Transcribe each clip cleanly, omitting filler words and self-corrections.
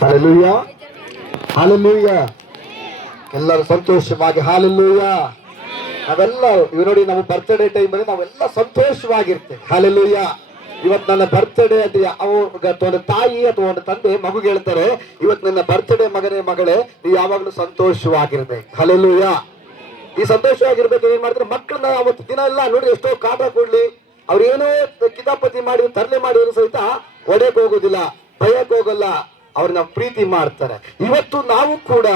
Hallelujah, hallelujah. ಎಲ್ಲರೂ ಸಂತೋಷವಾಗಿ hallelujah. ನಾವೆಲ್ಲ ಇವ್ ನೋಡಿ, ನಮ್ಮ ಬರ್ತ್ಡೇ ಟೈಮ್ ಅಲ್ಲಿ ನಾವೆಲ್ಲ ಸಂತೋಷವಾಗಿರ್ತೇವೆ. ಹಾಲೆಲೂಯಾ. ಇವತ್ತು ನನ್ನ ಬರ್ತ್ಡೇ ಅಂತ ಒಂದು ತಾಯಿ ಅಥವಾ ಒಂದು ತಂದೆ ಮಗುಗೆ ಹೇಳ್ತಾರೆ, ಇವತ್ತು ನನ್ನ ಬರ್ತ್ಡೇ ಮಗನೇ ಮಗಳೇ, ನೀವು ಯಾವಾಗಲೂ ಸಂತೋಷವಾಗಿರ್ಬೇಕು. ಹಾಲೆಲೂಯಾ. ಈ ಸಂತೋಷವಾಗಿರ್ಬೇಕು. ಏನ್ ಮಾಡ್ತಾರೆ ಮಕ್ಕಳನ್ನ ಅವತ್ತು ದಿನ ಎಲ್ಲ ನೋಡಿ, ಎಷ್ಟೋ ಕಾಟ ಕೊಡ್ಲಿ, ಅವ್ರೇನೋ ಕಿತಾಪತಿ ಮಾಡಿ ತರಲೆ ಮಾಡಿದ್ರು ಸಹಿತ ಒಡೆಯಕ್ ಹೋಗೋದಿಲ್ಲ, ಭಯಕ್ಕೆ ಹೋಗಲ್ಲ, ಅವ್ರನ್ನ ಪ್ರೀತಿ ಮಾಡ್ತಾರೆ. ಇವತ್ತು ನಾವು ಕೂಡ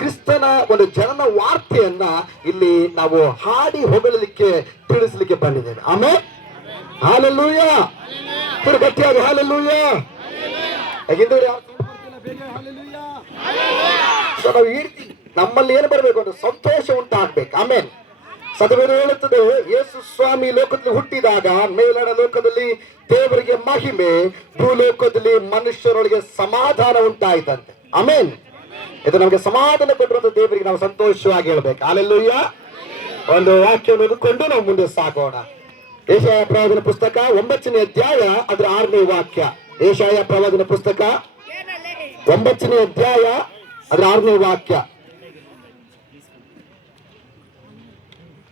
ಕ್ರಿಸ್ತನ ಒಂದು ಜನನ ವಾರ್ತೆಯನ್ನ ಇಲ್ಲಿ ನಾವು ಹಾಡಿ ಹೊಗಳಲಿಕ್ಕೆ ತಿಳಿಸ್ಲಿಕ್ಕೆ ಬಂದಿದ್ದೇವೆ. ಆಮೇಲೆ ಹಾಲೆಲೂಯಾ. ಗಟ್ಟಿಯಾಗಿ ಹಾಲೆಲೂಯಾ. ನಾವು ಈ ರೀತಿ ನಮ್ಮಲ್ಲಿ ಏನು ಬರಬೇಕು ಅಂದ್ರೆ ಸಂತೋಷ ಉಂಟಾಗ್ಬೇಕು. ಆಮೇಲೆ ಸದವೇದ ಹೇಳುತ್ತದೆ, ಯೇಸು ಸ್ವಾಮಿ ಲೋಕದಲ್ಲಿ ಹುಟ್ಟಿದಾಗ ಮೇಲಣ ಲೋಕದಲ್ಲಿ ದೇವರಿಗೆ ಮಹಿಮೆ, ಭೂಲೋಕದಲ್ಲಿ ಮನುಷ್ಯರೊಳಗೆ ಸಮಾಧಾನ ಉಂಟಾಯ್ತಂತೆ. ಆಮೇನ್. ಇದು ನಮಗೆ ಸಮಾಧಾನ ಕೊಟ್ಟಿರುವಂತ ದೇವರಿಗೆ ನಾವು ಸಂತೋಷವಾಗಿ ಹೇಳ್ಬೇಕು. ಹಾಲೆಲೂಯಾ. ಒಂದು ವಾಕ್ಯವನ್ನು ಹಿಡ್ಕೊಂಡು ನಾವು ಮುಂದೆ ಸಾಗೋಣ. ಯೆಶಾಯ ಪ್ರವಾದನ ಪುಸ್ತಕ 9ನೇ ಅಧ್ಯಾಯ ಅದರ 6ನೇ ವಾಕ್ಯ. ಯೆಶಾಯ ಪ್ರವಾದನ ಪುಸ್ತಕ 9ನೇ ಅಧ್ಯಾಯ ಅದರ 6ನೇ ವಾಕ್ಯ.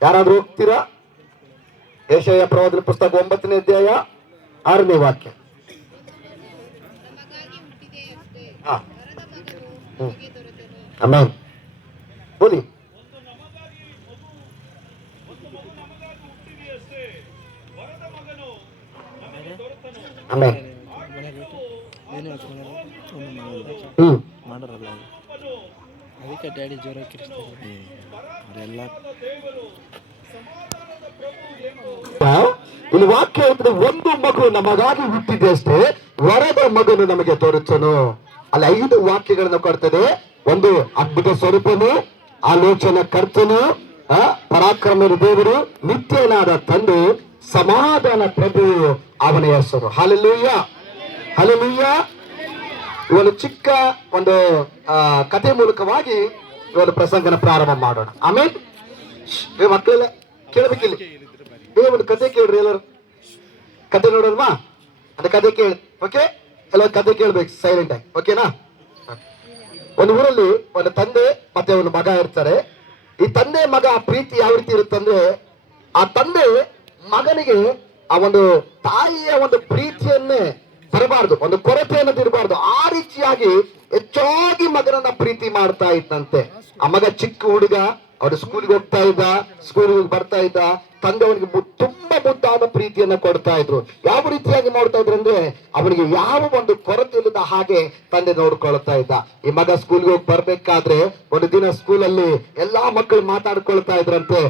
ಯಾರಾದ್ರೂ ಹೋಗ್ತೀರಾ? ಯೆಶಾಯ ಪ್ರವಾದನ ಪುಸ್ತಕ 9ನೇ ಅಧ್ಯಾಯ 6ನೇ ವಾಕ್ಯ. ಆಮೆನ್. ಬೋಲಿ. ಆಮೆನ್. ಅದಕ್ಕೆ ಡ್ಯಾಡಿ ಜ್ವರ ಕಿರಿಸ್ತಾರೆ ಅವರೆಲ್ಲ. ಇಲ್ಲಿ ವಾಕ್ಯ ಹೇಳ್ತದೆ, ಒಂದು ಮಗು ನಮಗಾಗಿ ಹುಟ್ಟಿದೆ ಅಷ್ಟೇ, ವರದ ಮಗನು ನಮಗೆ ತೋರಿಸನು. ಅಲ್ಲಿ 5 ವಾಕ್ಯಗಳನ್ನು ಕೊಡ್ತದೆ. ಒಂದು, ಅದ್ಭುತ ಸ್ವರೂಪನು, ಆಲೋಚನಾ ಕರ್ತನು, ಪರಾಕ್ರಮದ ದೇವರು, ನಿತ್ಯನಾದ ತಂದೆ, ಸಮಾಧಾನ ಪ್ರಭು ಅವನ ಹೆಸರು. Hallelujah, hallelujah. ಇವನು ಚಿಕ್ಕ ಒಂದು ಕಥೆ ಮೂಲಕವಾಗಿ ಇವನು ಪ್ರಸಂಗನ ಪ್ರಾರಂಭ ಮಾಡೋಣ. ಆಮೇಲೆ ಮಕ್ಕಳೆಲ್ಲ ಕೇಳಬೇಕಿಲ್ಲ, ಒಂದು ಕಥೆ ಕೇಳ್ರಿ ಎಲ್ಲರೂ. ಕಥೆ ನೋಡೋಣವಾ? ಅದು ಕಥೆ ಕೇಳಿ. ಓಕೆ, ಎಲ್ಲ ಕಥೆ ಕೇಳ್ಬೇಕು ಸೈಲೆಂಟ್ ಆಗಿ. ಓಕೆನಾ? ಒಂದು ಊರಲ್ಲಿ ಒಂದು ತಂದೆ ಮತ್ತೆ ಒಂದು ಮಗ ಇರ್ತಾರೆ. ಈ ತಂದೆ ಮಗ ಪ್ರೀತಿ ಯಾವ ರೀತಿ ಇರುತ್ತಂದ್ರೆ, ಆ ತಂದೆ ಮಗನಿಗೆ ಆ ಒಂದು ತಾಯಿಯ ಒಂದು ಪ್ರೀತಿಯನ್ನೇ ಬರಬಾರ್ದು, ಒಂದು ಕೊರತೆ ಅನ್ನೋದು ಇರಬಾರ್ದು, ಆ ರೀತಿಯಾಗಿ ಹೆಚ್ಚಾಗಿ ಮಗನನ್ನ ಪ್ರೀತಿ ಮಾಡ್ತಾ ಇದ್ದಂತೆ. ಆ ಮಗ ಚಿಕ್ಕ ಹುಡುಗ, ಅವನು ಸ್ಕೂಲ್ಗೆ ಹೋಗ್ತಾ ಇದ್ದ, ಸ್ಕೂಲ್ಗೆ ಬರ್ತಾ ಇದ್ದ. ತಂದೆ ಅವನಿಗೆ ತುಂಬಾ ಮುದ್ದಾದ ಪ್ರೀತಿಯನ್ನ ಕೊಡ್ತಾ ಇದ್ರು. ಯಾವ ರೀತಿಯಾಗಿ ಮಾಡ್ತಾ ಇದ್ರು ಅಂದ್ರೆ, ಅವನಿಗೆ ಯಾವ ಒಂದು ಕೊರತೆ ಇಲ್ಲದ ಹಾಗೆ ತಂದೆ ನೋಡ್ಕೊಳ್ತಾ ಇದ್ದ. ಈ ಮಗ ಸ್ಕೂಲ್ಗೆ ಹೋಗಿ ಬರ್ಬೇಕಾದ್ರೆ ಒಂದು ದಿನ ಸ್ಕೂಲಲ್ಲಿ ಎಲ್ಲಾ ಮಕ್ಕಳು ಮಾತಾಡ್ಕೊಳ್ತಾ ಇದ್ರಂತೆ,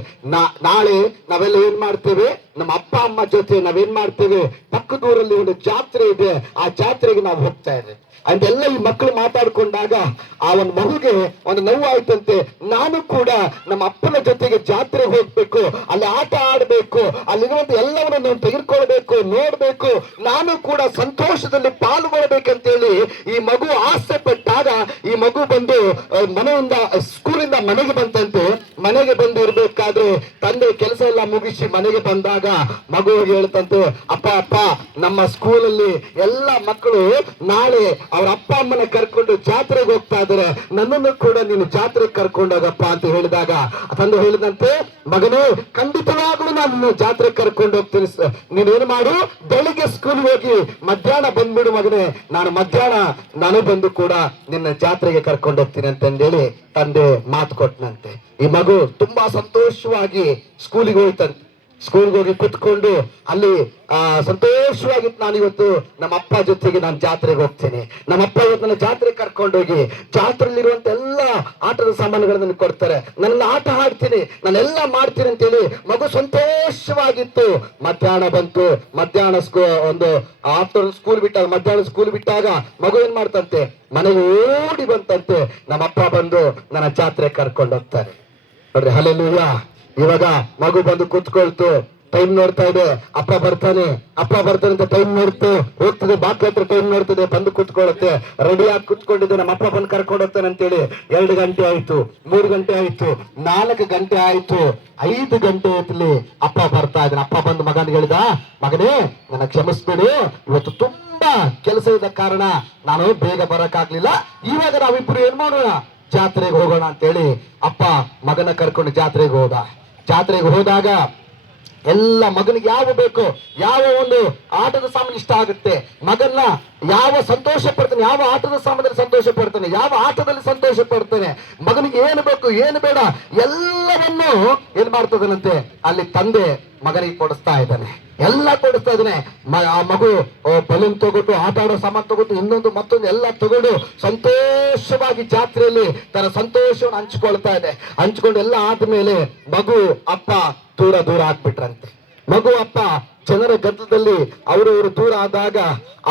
ನಾಳೆ ನಾವೆಲ್ಲ ಏನ್ ಮಾಡ್ತೇವೆ, ನಮ್ಮ ಅಪ್ಪ ಅಮ್ಮ ಜೊತೆ ನಾವೇನ್ ಮಾಡ್ತೇವೆ, ಪಕ್ಕದೂರಲ್ಲಿ ಒಂದು ಜಾತ್ರೆ ಇದೆ, ಆ ಜಾತ್ರೆಗೆ ನಾವು ಹೋಗ್ತಾ ಇದ್ದೇವೆ ಅಂತೆಲ್ಲ ಈ ಮಕ್ಕಳು ಮಾತಾಡ್ಕೊಂಡಾಗ ಆ ಒಂದು ಮಗುಗೆ ಒಂದು ನೋವು ಆಯ್ತಂತೆ. ನಾನು ಕೂಡ ನಮ್ಮ ಅಪ್ಪನ ಜೊತೆಗೆ ಜಾತ್ರೆಗೆ ಹೋಗ್ಬೇಕು, ಅಲ್ಲಿ ಆಟ ಆಡ್ಬೇಕು, ಅಲ್ಲಿರುವಂತ ಎಲ್ಲವನ್ನು ನಾವು ತೆಗೆದುಕೊಳ್ಬೇಕು, ನೋಡ್ಬೇಕು, ನಾನು ಕೂಡ ಸಂತೋಷದಲ್ಲಿ ಪಾಲ್ಗೊಳ್ಬೇಕಂತೇಳಿ ಈ ಮಗು ಆಸೆ ಪಟ್ಟಾಗ ಈ ಮಗು ಬಂದು ಮನೆಯಿಂದ ಸ್ಕೂಲಿಂದ ಮನೆಗೆ ಬಂತಂತೆ. ಮನೆಗೆ ಬಂದು ಇರ್ಬೇಕಾದ್ರೆ ತಂದೆ ಕೆಲಸ ಎಲ್ಲ ಮುಗಿಸಿ ಮನೆಗೆ ಬಂದಾಗ ಮಗು ಹೇಳ್ತಂತೆ, ಅಪ್ಪ ಅಪ್ಪ, ನಮ್ಮ ಸ್ಕೂಲಲ್ಲಿ ಎಲ್ಲ ಮಕ್ಕಳು ನಾಳೆ ಅವ್ರ ಅಪ್ಪ ಅಮ್ಮನ ಕರ್ಕೊಂಡು ಜಾತ್ರೆಗೆ ಹೋಗ್ತಾ ಇದಾರೆ, ನನ್ನನ್ನು ಕೂಡ ನೀನು ಜಾತ್ರೆಗೆ ಕರ್ಕೊಂಡೋಗಪ್ಪ ಅಂತ ಹೇಳಿದಾಗ ತಂದೆ ಹೇಳಿದಂತೆ, ಮಗನೇ ಖಂಡಿತವಾಗ್ಲೂ ನಾನು ಜಾತ್ರೆಗೆ ಕರ್ಕೊಂಡು ಹೋಗ್ತೀನಿ, ನೀನೇನು ಮಾಡು, ಬೆಳಿಗ್ಗೆ ಸ್ಕೂಲ್ ಹೋಗಿ ಮಧ್ಯಾಹ್ನ ಬಂದ್ಬಿಡು ಮಗನೇ, ನಾನು ಮಧ್ಯಾಹ್ನ ನಾನು ಬಂದು ಕೂಡ ನಿನ್ನ ಜಾತ್ರೆಗೆ ಕರ್ಕೊಂಡು ಹೋಗ್ತೀನಿ ಅಂತಂದೇಳಿ ತಂದೆ ಮಾತು ಕೊಟ್ಟನಂತೆ. ಈ ಮಗು ತುಂಬಾ ಸಂತೋಷವಾಗಿ ಸ್ಕೂಲಿಗೆ ಹೋಯ್ತಂತೆ. ಸ್ಕೂಲ್ಗೆ ಹೋಗಿ ಕುತ್ಕೊಂಡು ಅಲ್ಲಿ ಸಂತೋಷವಾಗಿ, ನಾನು ಇವತ್ತು ನಮ್ಮ ಅಪ್ಪ ಜೊತೆಗೆ ನಾನು ಜಾತ್ರೆಗೆ ಹೋಗ್ತೀನಿ, ನಮ್ಮಪ್ಪ ಇವತ್ತು ನನ್ನ ಜಾತ್ರೆಗೆ ಕರ್ಕೊಂಡೋಗಿ ಜಾತ್ರೆಯಲ್ಲಿರುವಂತ ಎಲ್ಲ ಆಟದ ಸಾಮಾನುಗಳನ್ನು ಕೊಡ್ತಾರೆ, ನನ್ನ ಆಟ ಆಡ್ತೀನಿ, ನಾನೆಲ್ಲ ಮಾಡ್ತೀನಿ ಅಂತೇಳಿ ಮಗು ಸಂತೋಷವಾಗಿತ್ತು. ಮಧ್ಯಾಹ್ನ ಬಂತು. ಮಧ್ಯಾಹ್ನ ಒಂದು ಆಫ್ಟರ್ ಸ್ಕೂಲ್ ಬಿಟ್ಟಾಗ, ಮಧ್ಯಾಹ್ನ ಸ್ಕೂಲ್ ಬಿಟ್ಟಾಗ ಮಗು ಏನ್ ಮಾಡ್ತಂತೆ, ಮನೆಗೆ ಓಡಿ ಬಂತಂತೆ, ನಮ್ಮಪ್ಪ ಬಂದು ನನ್ನ ಜಾತ್ರೆಗೆ ಕರ್ಕೊಂಡು ಹೋಗ್ತಾರೆ. ನೋಡ್ರಿ, ಹಲ್ಲೆಲೂಯಾ. ಇವಾಗ ಮಗು ಬಂದು ಕೂತ್ಕೊಳ್ತು, ಟೈಮ್ ನೋಡ್ತಾ ಇದೆ, ಅಪ್ಪ ಬರ್ತಾನೆ ಅಂತ ಟೈಮ್ ನೋಡ್ತು, ಹೋಗ್ತದೆ, ಬಾಕಿ ಹತ್ರ ಟೈಮ್ ನೋಡ್ತದೆ, ಬಂದು ಕೂತ್ಕೊಳ್ಳುತ್ತೆ, ರೆಡಿಯಾಗಿ ಕೂತ್ಕೊಂಡಿದ್ದೆ, ನಮ್ಮ ಅಪ್ಪ ಬಂದು ಕರ್ಕೊಂಡು ಹೋಗ್ತಾನೆ ಅಂತೇಳಿ 2 ಗಂಟೆ ಆಯ್ತು, 3 ಗಂಟೆ ಆಯ್ತು, 4 ಗಂಟೆ ಆಯ್ತು, 5 ಗಂಟೆ ಹೊತ್ತಲ್ಲಿ ಅಪ್ಪ ಬರ್ತಾ ಇದ್ದಾನೆ. ಅಪ್ಪ ಬಂದು ಮಗನಿಗೆ ಹೇಳಿದ, ಮಗನೇ ನನ್ನ ಕ್ಷಮಿಸ್ಬೇಡಿ, ಇವತ್ತು ತುಂಬಾ ಕೆಲಸ ಇದ್ದ ಕಾರಣ ನಾನು ಬೇಗ ಬರಕ್ಕಾಗ್ಲಿಲ್ಲ. ಇವಾಗ ನಾವಿಬ್ರು ಏನ್ ಮಾಡೋಣ, ಜಾತ್ರೆಗೆ ಹೋಗೋಣ ಅಂತೇಳಿ ಅಪ್ಪ ಮಗನ ಕರ್ಕೊಂಡು ಜಾತ್ರೆಗೆ ಹೋದ. ಜಾತ್ರೆಗೆ ಹೋದಾಗ ಎಲ್ಲ ಮಗನಿಗೆ ಯಾವ ಬೇಕು, ಯಾವ ಒಂದು ಆಟದ ಸಾಮಾನು ಇಷ್ಟ ಆಗುತ್ತೆ, ಮಗನ್ನ ಯಾವ ಸಂತೋಷ ಪಡ್ತಾನೆ, ಯಾವ ಆಟದ ಸಾಮಾನಲ್ಲಿ ಸಂತೋಷ ಪಡ್ತಾನೆ, ಯಾವ ಆಟದಲ್ಲಿ ಸಂತೋಷ ಪಡ್ತಾನೆ, ಮಗನಿಗೆ ಏನು ಬೇಕು ಏನು ಬೇಡ ಎಲ್ಲವನ್ನೂ ಏನ್ ಮಾಡ್ತದನಂತೆ ಅಲ್ಲಿ ತಂದೆ ಮಗನಿಗೆ ಕೊಡಿಸ್ತಾ ಇದ್ದಾನೆ. ಎಲ್ಲ ಕೊಡಿಸ್ತಾ ಇದ್ದಾನೆ. ಆ ಮಗು ಬಲೂನ್ ತಗೊಂಡು, ಆಟ ಆಡೋ ಸಾಮಾನು ತಗೊಂಡು, ಇನ್ನೊಂದು ಮತ್ತೊಂದು ಎಲ್ಲ ತಗೊಂಡು ಸಂತೋಷವಾಗಿ ಜಾತ್ರೆಯಲ್ಲಿ ತನ್ನ ಸಂತೋಷವನ್ನು ಹಂಚ್ಕೊಳ್ತಾ ಇದೆ. ಹಂಚ್ಕೊಂಡು ಎಲ್ಲ ಆದ್ಮೇಲೆ ಮಗು ಅಪ್ಪ ದೂರ ದೂರ ಆಗ್ಬಿಟ್ರಂತೆ. ಮಗು ಅಪ್ಪ ಜನರ ಗದ್ದಲದಲ್ಲಿ ಅವರು ದೂರ ಆದಾಗ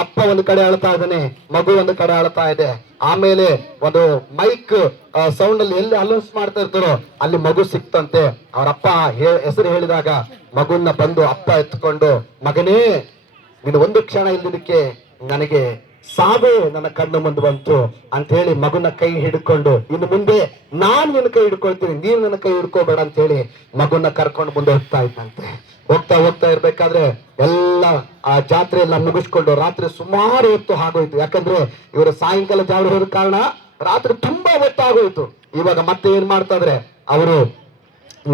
ಅಪ್ಪ ಒಂದು ಕಡೆ ಅಳ್ತಾ ಇದ್ದಾನೆ, ಮಗು ಒಂದು ಕಡೆ ಅಳ್ತಾ ಇದೆ. ಆಮೇಲೆ ಒಂದು ಮೈಕ್ ಸೌಂಡ್ ಅಲ್ಲಿ ಎಲ್ಲಿ ಅನೌನ್ಸ್ ಮಾಡ್ತಾ ಇರ್ತಾರೋ ಅಲ್ಲಿ ಮಗು ಸಿಕ್ತಂತೆ. ಅವರಪ್ಪ ಹೆಸರು ಹೇಳಿದಾಗ ಮಗುನ ಬಂದು ಅಪ್ಪ ಎತ್ಕೊಂಡು, ಮಗನೇ ನೀನು ಒಂದು ಕ್ಷಣ ಇಲ್ಲದಕ್ಕೆ ನನಗೆ ಸಾವೇ ನನ್ನ ಕಣ್ಣು ಮುಂದೆ ಬಂತು ಅಂತ ಹೇಳಿ ಮಗುನ ಕೈ ಹಿಡ್ಕೊಂಡು, ಇನ್ನು ಮುಂದೆ ನಾನ್ ನಿನ್ನ ಕೈ ಹಿಡ್ಕೊಳ್ತೀನಿ, ನೀನ್ ನನ್ನ ಕೈ ಹಿಡ್ಕೋಬೇಡ ಅಂತ ಹೇಳಿ ಮಗುನ ಕರ್ಕೊಂಡು ಮುಂದೆ ಹೋಗ್ತಾ ಇದ್ದಂತೆ. ಹೋಗ್ತಾ ಇರ್ಬೇಕಾದ್ರೆ ಎಲ್ಲ ಆ ಜಾತ್ರೆ ಎಲ್ಲ ಮುಗಿಸ್ಕೊಂಡು ರಾತ್ರಿ ಸುಮಾರು ಹೊತ್ತು ಆಗೋಯ್ತು. ಯಾಕಂದ್ರೆ ಇವರು ಸಾಯಂಕಾಲ ಜಾತ್ರೆ ಹೋದ ಕಾರಣ ರಾತ್ರಿ ತುಂಬಾ ಹೊತ್ತಾಗೋಯ್ತು. ಇವಾಗ ಮತ್ತೆ ಏನ್ ಮಾಡ್ತಾ ಇದ್ರೆ, ಅವರು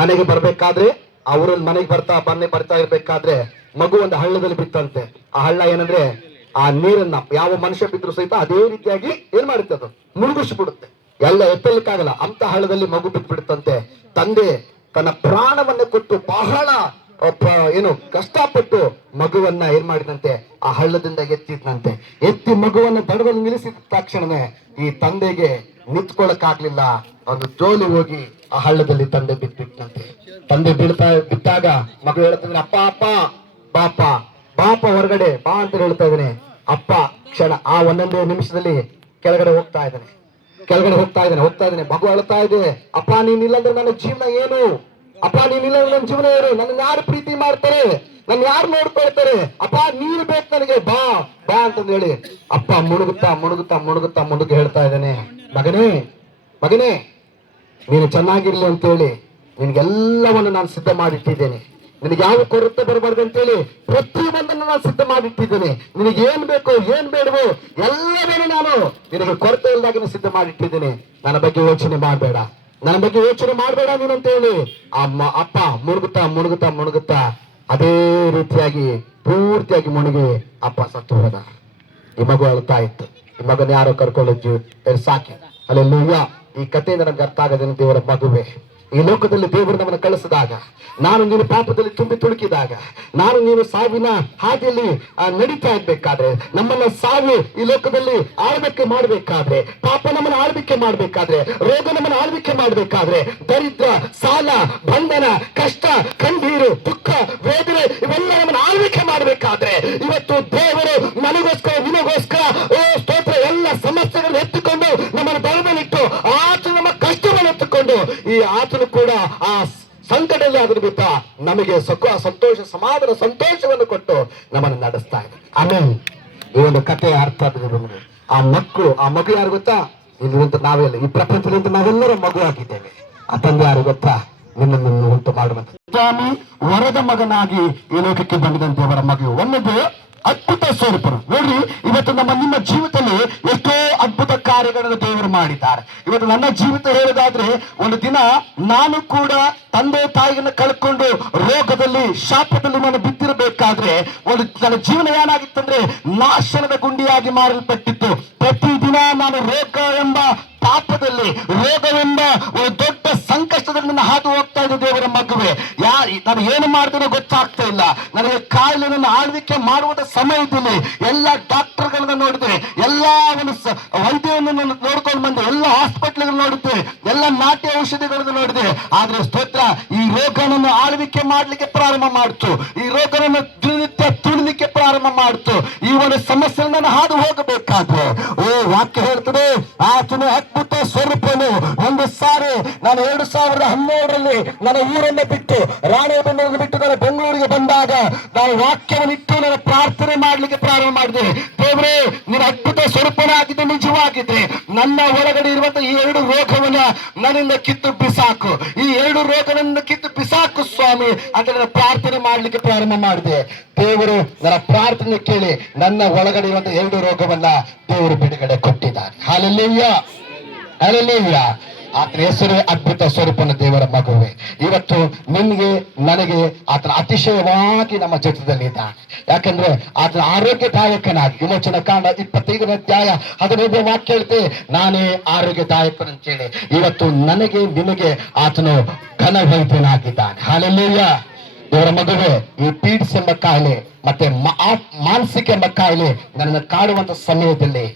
ಮನೆಗೆ ಬರ್ಬೇಕಾದ್ರೆ, ಅವರು ಮನೆಗೆ ಬರ್ತಾ ಇರ್ಬೇಕಾದ್ರೆ ಮಗು ಒಂದು ಹಳ್ಳದಲ್ಲಿ ಬಿತ್ತಂತೆ. ಆ ಹಳ್ಳ ಏನಂದ್ರೆ ಆ ನೀರನ್ನ ಯಾವ ಮನುಷ್ಯ ಬಿದ್ರು ಸಹಿತ ಅದೇ ರೀತಿಯಾಗಿ ಏನ್ ಮಾಡುತ್ತೆ, ಅದು ಮುಳುಗಿಸ್ಬಿಡುತ್ತೆ. ಎಲ್ಲ ಎತ್ತಲಿಕ್ಕಾಗಲ್ಲ ಅಂತ ಹಳ್ಳದಲ್ಲಿ ಮಗು ಬಿಟ್ಬಿಡುತ್ತಂತೆ. ತಂದೆ ತನ್ನ ಪ್ರಾಣವನ್ನೇ ಕೊಟ್ಟು ಬಹಳ ಏನು ಕಷ್ಟಪಟ್ಟು ಮಗುವನ್ನ ಏನ್ ಮಾಡಿದಂತೆ ಆ ಹಳ್ಳದಿಂದ ಎತ್ತಿದಂತೆ. ಎತ್ತಿ ಮಗುವನ್ನ ದಡದಲ್ಲಿ ನಿಲ್ಲಿಸಿದ ತಕ್ಷಣವೇ ಈ ತಂದೆಗೆ ನಿಂತ್ಕೊಳ್ಳಕ್ಕಾಗ್ಲಿಲ್ಲ. ಒಂದು ಜೋಲಿ ಹೋಗಿ ಆ ಹಳ್ಳದಲ್ಲಿ ತಂದೆ ಬಿದ್ದಂತೆ. ತಂದೆ ಬಿದ್ದಾಗ ಮಗು ಹೇಳ್ತಾನೆ, ಅಪ್ಪ ಅಪ್ಪ ಬಾಪ ಬಾಪ ಹೊರಗಡೆ ಬಾ ಅಂತ ಹೇಳ್ತಾ ಇದ್ದಾನೆ. ಅಪ್ಪ ಕ್ಷಣ ಆ ಒಂದೊಂದೇ ನಿಮಿಷದಲ್ಲಿ ಕೆಳಗಡೆ ಹೋಗ್ತಾ ಇದ್ದಾನೆ. ಮಗು ಅಳ್ತಾ ಇದೆ, ಅಪ್ಪ ನೀನಿಲ್ಲಂದ್ರೆ ನನ್ನ ಜೀವನ ಏನು, ಅಪ್ಪ ನೀನಿಲ್ಲ ನನ್ನ ಜೀವನ ಏನು, ನನ್ನ ಯಾರು ಪ್ರೀತಿ ಮಾಡ್ತಾರೆ, ನನ್ನ ಯಾರು ನೋಡ್ಕೊಳ್ತಾರೆ, ಅಪ್ಪ ನೀನು ಬೇಕು ನನಗೆ, ಬಾ ಬಾ ಅಂತಂದು ಹೇಳಿ ಅಪ್ಪ ಮುಳುಗುತ್ತಾ ಹೇಳ್ತಾ ಇದ್ದಾನೆ, ಮಗನೇ ನೀನು ಚೆನ್ನಾಗಿರ್ಲಿ ಅಂತೇಳಿ ನಿನ್ಗೆಲ್ಲವನ್ನು ನಾನು ಸಿದ್ಧ ಮಾಡಿಟ್ಟಿದ್ದೇನೆ. ನಿನಗೆ ಯಾವ ಕೊರತೆ ಬರಬಾರ್ದು ಅಂತೇಳಿ ಪ್ರತಿಯೊಂದನ್ನು ನಾನು ಸಿದ್ಧ ಮಾಡಿಟ್ಟಿದ್ದೇನೆ. ನಿನಗೆ ಏನ್ ಬೇಕು ಏನ್ ಬೇಡವೋ ಎಲ್ಲವೇನು ನಾನು ನಿನಗೆ ಕೊರತೆ ಇಲ್ದಾಗಿ ಸಿದ್ಧ ಮಾಡಿಟ್ಟಿದ್ದೇನೆ. ನನ್ನ ಬಗ್ಗೆ ಯೋಚನೆ ಮಾಡಬೇಡ ನೀನು ಅಂತ ಹೇಳಿ ಅಪ್ಪ ಮುಳುಗುತ್ತಾ ಅದೇ ರೀತಿಯಾಗಿ ಪೂರ್ತಿಯಾಗಿ ಮುಳುಗಿ ಅಪ್ಪ ಸತ್ತು ಹೋದ. ಈ ಮಗು ಅಳ್ತಾ ಇತ್ತು. ಈ ಮಗನ ಯಾರೋ ಕರ್ಕೊಳ್ಳೋದು ಸಾಕಿ ಅಲ್ಲೆಲ್ಲೂಯ್ಯ. ಈ ಕಥೆಯಿಂದ ನಮ್ಗೆ ಅರ್ಥ ಆಗೋದೇನು, ದೇವರ ಮಗುವೆ ಈ ಲೋಕದಲ್ಲಿ ದೇವರು ನಮ್ಮನ್ನು ಕಳಿಸಿದಾಗ, ನಾನು ನೀನು ಪಾಪದಲ್ಲಿ ತುಂಬಿ ತುಳುಕಿದಾಗ, ನಾನು ನೀನು ಸಾವಿನ ಹಾದಿಯಲ್ಲಿ ನಡೀತಾ ಇರ್ಬೇಕಾದ್ರೆ, ನಮ್ಮನ್ನ ಸಾವು ಈ ಲೋಕದಲ್ಲಿ ಆಳ್ವಿಕೆ ಮಾಡ್ಬೇಕಾದ್ರೆ, ಪಾಪ ನಮ್ಮನ್ನ ಆಳ್ವಿಕೆ ಮಾಡ್ಬೇಕಾದ್ರೆ, ರೋಗ ನಮ್ಮನ್ನ ಆಳ್ವಿಕೆ ಮಾಡ್ಬೇಕಾದ್ರೆ, ದರಿದ್ರ, ಸಾಲ, ಬಂಧನ, ಕಷ್ಟ, ಕಣ್ಣೀರು, ದುಃಖ, ವೇದನೆ ಇವೆಲ್ಲ ನಮ್ಮನ್ನ ಆಳ್ವಿಕೆ ಮಾಡ್ಬೇಕಾದ್ರೆ, ಇವತ್ತು ದೇವರು ನನಗೋಸ್ಕರ ನಿಮಗೋಸ್ಕರ ಸ್ತೋತ್ರ ಎಲ್ಲ ಸಮಸ್ಯೆಗಳನ್ನು ಎತ್ತಿಕೊಂಡು ನಮ್ಮನ್ನು ಬಲಬಲಿಟ್ಟು ಆತ ನಮ್ಮ ಕಷ್ಟವನ್ನು ಎತ್ತಿಕೊಂಡು ಈ ಆತನು ಕೂಡ ಆ ಸಂಕಟದಲ್ಲಿ ಆದ್ರ ಬಿಟ್ಟ ನಮಗೆ ಸುಖ, ಸಂತೋಷ, ಸಮಾಧಾನ, ಸಂತೋಷವನ್ನು ಕೊಟ್ಟು ನಮ್ಮನ್ನು ನಡೆಸ್ತಾ ಇದೆ. ಆಮೇಲೆ ಈ ಒಂದು ಕಥೆಯ ಅರ್ಥ ಆ ಮಗು ಯಾರು ಗೊತ್ತಾ? ಇಲ್ಲಿರುವಂತ ನಾವೆಲ್ಲ ಈ ಪ್ರಪಂಚದಿಂದ ನಾವೆಲ್ಲರೂ ಮಗು ಆಗಿದ್ದೇವೆ. ಆ ತಂದೆ ಯಾರು ಗೊತ್ತಾ? ನಿನ್ನನ್ನು ಉಂಟು ಮಾಡುವಂತ ಸ್ವಾಮಿ ವರದ ಮಗನಾಗಿ ಈ ಲೋಕಕ್ಕೆ ಬಂದಿದಂತೆ ಅವರ ಮಗು ಒಂದೊಂದು ಅದ್ಭುತ ಸ್ವರೂಪರು. ನೋಡ್ರಿ, ಇವತ್ತು ನಿಮ್ಮ ಜೀವಿತದಲ್ಲಿ ಎಷ್ಟೋ ಅದ್ಭುತ ಕಾರ್ಯಗಳನ್ನು ದೇವರು ಮಾಡಿದ್ದಾರೆ. ಇವತ್ತು ನನ್ನ ಜೀವಿತ ಹೇಳೋದಾದ್ರೆ, ಒಂದು ದಿನ ನಾನು ಕೂಡ ತಂದೆ ತಾಯಿಯನ್ನು ಕಳ್ಕೊಂಡು ರೋಗದಲ್ಲಿ, ಶಾಪದಲ್ಲಿ ನಾನು ಬಿದ್ದಿರಬೇಕಾದ್ರೆ ನನ್ನ ಜೀವನ ಏನಾಗಿತ್ತಂದ್ರೆ ನಾಶನದ ಗುಂಡಿಯಾಗಿ ಮಾರಲ್ಪಟ್ಟಿತ್ತು. ಪ್ರತಿದಿನ ನಾನು ರೋಗ ಎಂಬ ಪಾಪದಲ್ಲಿ, ರೋಗವೆಂಬ ಒಂದು ದೊಡ್ಡ ಸಂಕಷ್ಟದಲ್ಲಿ ನನ್ನ ಹಾದು ಹೋಗ್ತಾ ಇದೆ. ದೇವರ ಮಗುವೆ, ನಾನು ಏನು ಮಾಡ್ತೇನೆ ಗೊತ್ತಾಗ್ತಾ ಇಲ್ಲ. ನನಗೆ ಕಾಯಿಲೆಯನ್ನು ಆಳ್ವಿಕೆ ಮಾಡುವುದ ಸಮಯದಲ್ಲಿ ಎಲ್ಲ ಡಾಕ್ಟರ್ಗಳನ್ನ ನೋಡಿದೆ, ಎಲ್ಲ ಒಂದು ವೈದ್ಯವನ್ನು ನೋಡ್ಕೊಂಡು ಬಂದೆ, ಎಲ್ಲ ಹಾಸ್ಪಿಟಲ್ ನೋಡಿದೆ, ಎಲ್ಲ ನಾಟಿ ಔಷಧಿಗಳನ್ನು ನೋಡಿದೆ. ಆದ್ರೆ ಸ್ತೋತ್ರ, ಈ ರೋಗವನ್ನು ಆಳ್ವಿಕೆ ಮಾಡ್ಲಿಕ್ಕೆ ಪ್ರಾರಂಭ ಮಾಡ್ತು, ಈ ರೋಗವನ್ನು ದಿನನಿತ್ಯ ತುಳಿಲಿಕ್ಕೆ ಪ್ರಾರಂಭ ಮಾಡ್ತು. ಈ ಒಂದು ಸಮಸ್ಯೆ ನಾನು ಹಾದು ಹೋಗಬೇಕಾದ್ರೆ ವಾಕ್ಯ ಹೇಳ್ತದೆ, ಆತನು ಅದ್ಭುತ ಸ್ವರೂಪನು. ಒಂದು ಸಾರಿ ನಾನು 2012ರಲ್ಲಿ ನನ್ನ ಊರನ್ನು ಬಿಟ್ಟು, ರಾಣೆಬೆನ್ನೂರನ್ನು ಬಿಟ್ಟು ನಾನು ಬೆಂಗಳೂರಿಗೆ ಬಂದಾಗ ನಾನು ವಾಕ್ಯವನ್ನು ಇಟ್ಟು ನಾನು ಪ್ರಾರ್ಥನೆ ಮಾಡ್ಲಿಕ್ಕೆ ಪ್ರಾರಂಭ ಮಾಡಿದೆ. ದೇವರೇ, ನೀನು ಅದ್ಭುತ ಸ್ವರೂಪನ ದೇವರಾಗಿದೆ ನಿಜವಾಗಿದ್ರೆ ನನ್ನ ಒಳಗಡೆ ಇರುವಂತಹ ಈ 2 ರೋಗವನ್ನ ನನ್ನಿಂದ ಕಿತ್ತು ಬಿಸಾಕು, ಈ 2 ರೋಗವನ್ನು ಕಿತ್ತು ಬಿಸಾಕು ಸ್ವಾಮಿ ಅಂತ ನನ್ನ ಪ್ರಾರ್ಥನೆ ಮಾಡ್ಲಿಕ್ಕೆ ಪ್ರಾರಂಭ ಮಾಡಿದೆ. ದೇವರು ನನ್ನ ಪ್ರಾರ್ಥನೆ ಕೇಳಿ ನನ್ನ ಒಳಗಡೆ ಇರುವಂತಹ 2 ರೋಗವನ್ನ ದೇವರು ಬಿಡುಗಡೆ ಕೊಟ್ಟಿದ್ದಾರೆ. Hallelujah, hallelujah. ಆತನ ಹೆಸರೇ ಅದ್ಭುತ ಸ್ವರೂಪನ ದೇವರ ಮಗುವೆ. ಇವತ್ತು ನಿನ್ಗೆ ನನಗೆ ಆತನ ಅತಿಶಯವಾಗಿ ನಮ್ಮ ಜೊತೆಯಲ್ಲಿ ಇದ್ದಾನೆ. ಯಾಕಂದ್ರೆ ಆತನ ಆರೋಗ್ಯದಾಯಕನಾಗಿ ವಿಮೋಚನ ಕಾಂಡ 25ನೇ ಅಧ್ಯಾಯ 15ನೇ ವಾಕ್ಯ ಹೇಳ್ತೆ, ನಾನೇ ಆರೋಗ್ಯದಾಯಕನಂತೇಳಿ. ಇವತ್ತು ನನಗೆ ನಿನಗೆ ಆತನು ಘನ ವೈದ್ಯನಾಗಿದ್ದಾನೆ. ಹಲ್ಲೆಲೂಯಾ. ದೇವರ ಮಗುವೆ, ಈ ಪೀಡ್ಸ್ ಎಂಬ ಕಾಯಿಲೆ ಮತ್ತೆ ಮಾನಸಿಕ ಎಂಬ ಕಾಯಿಲೆ ನನ್ನನ್ನು ಕಾಡುವಂತ ಸಮಯದಲ್ಲಿ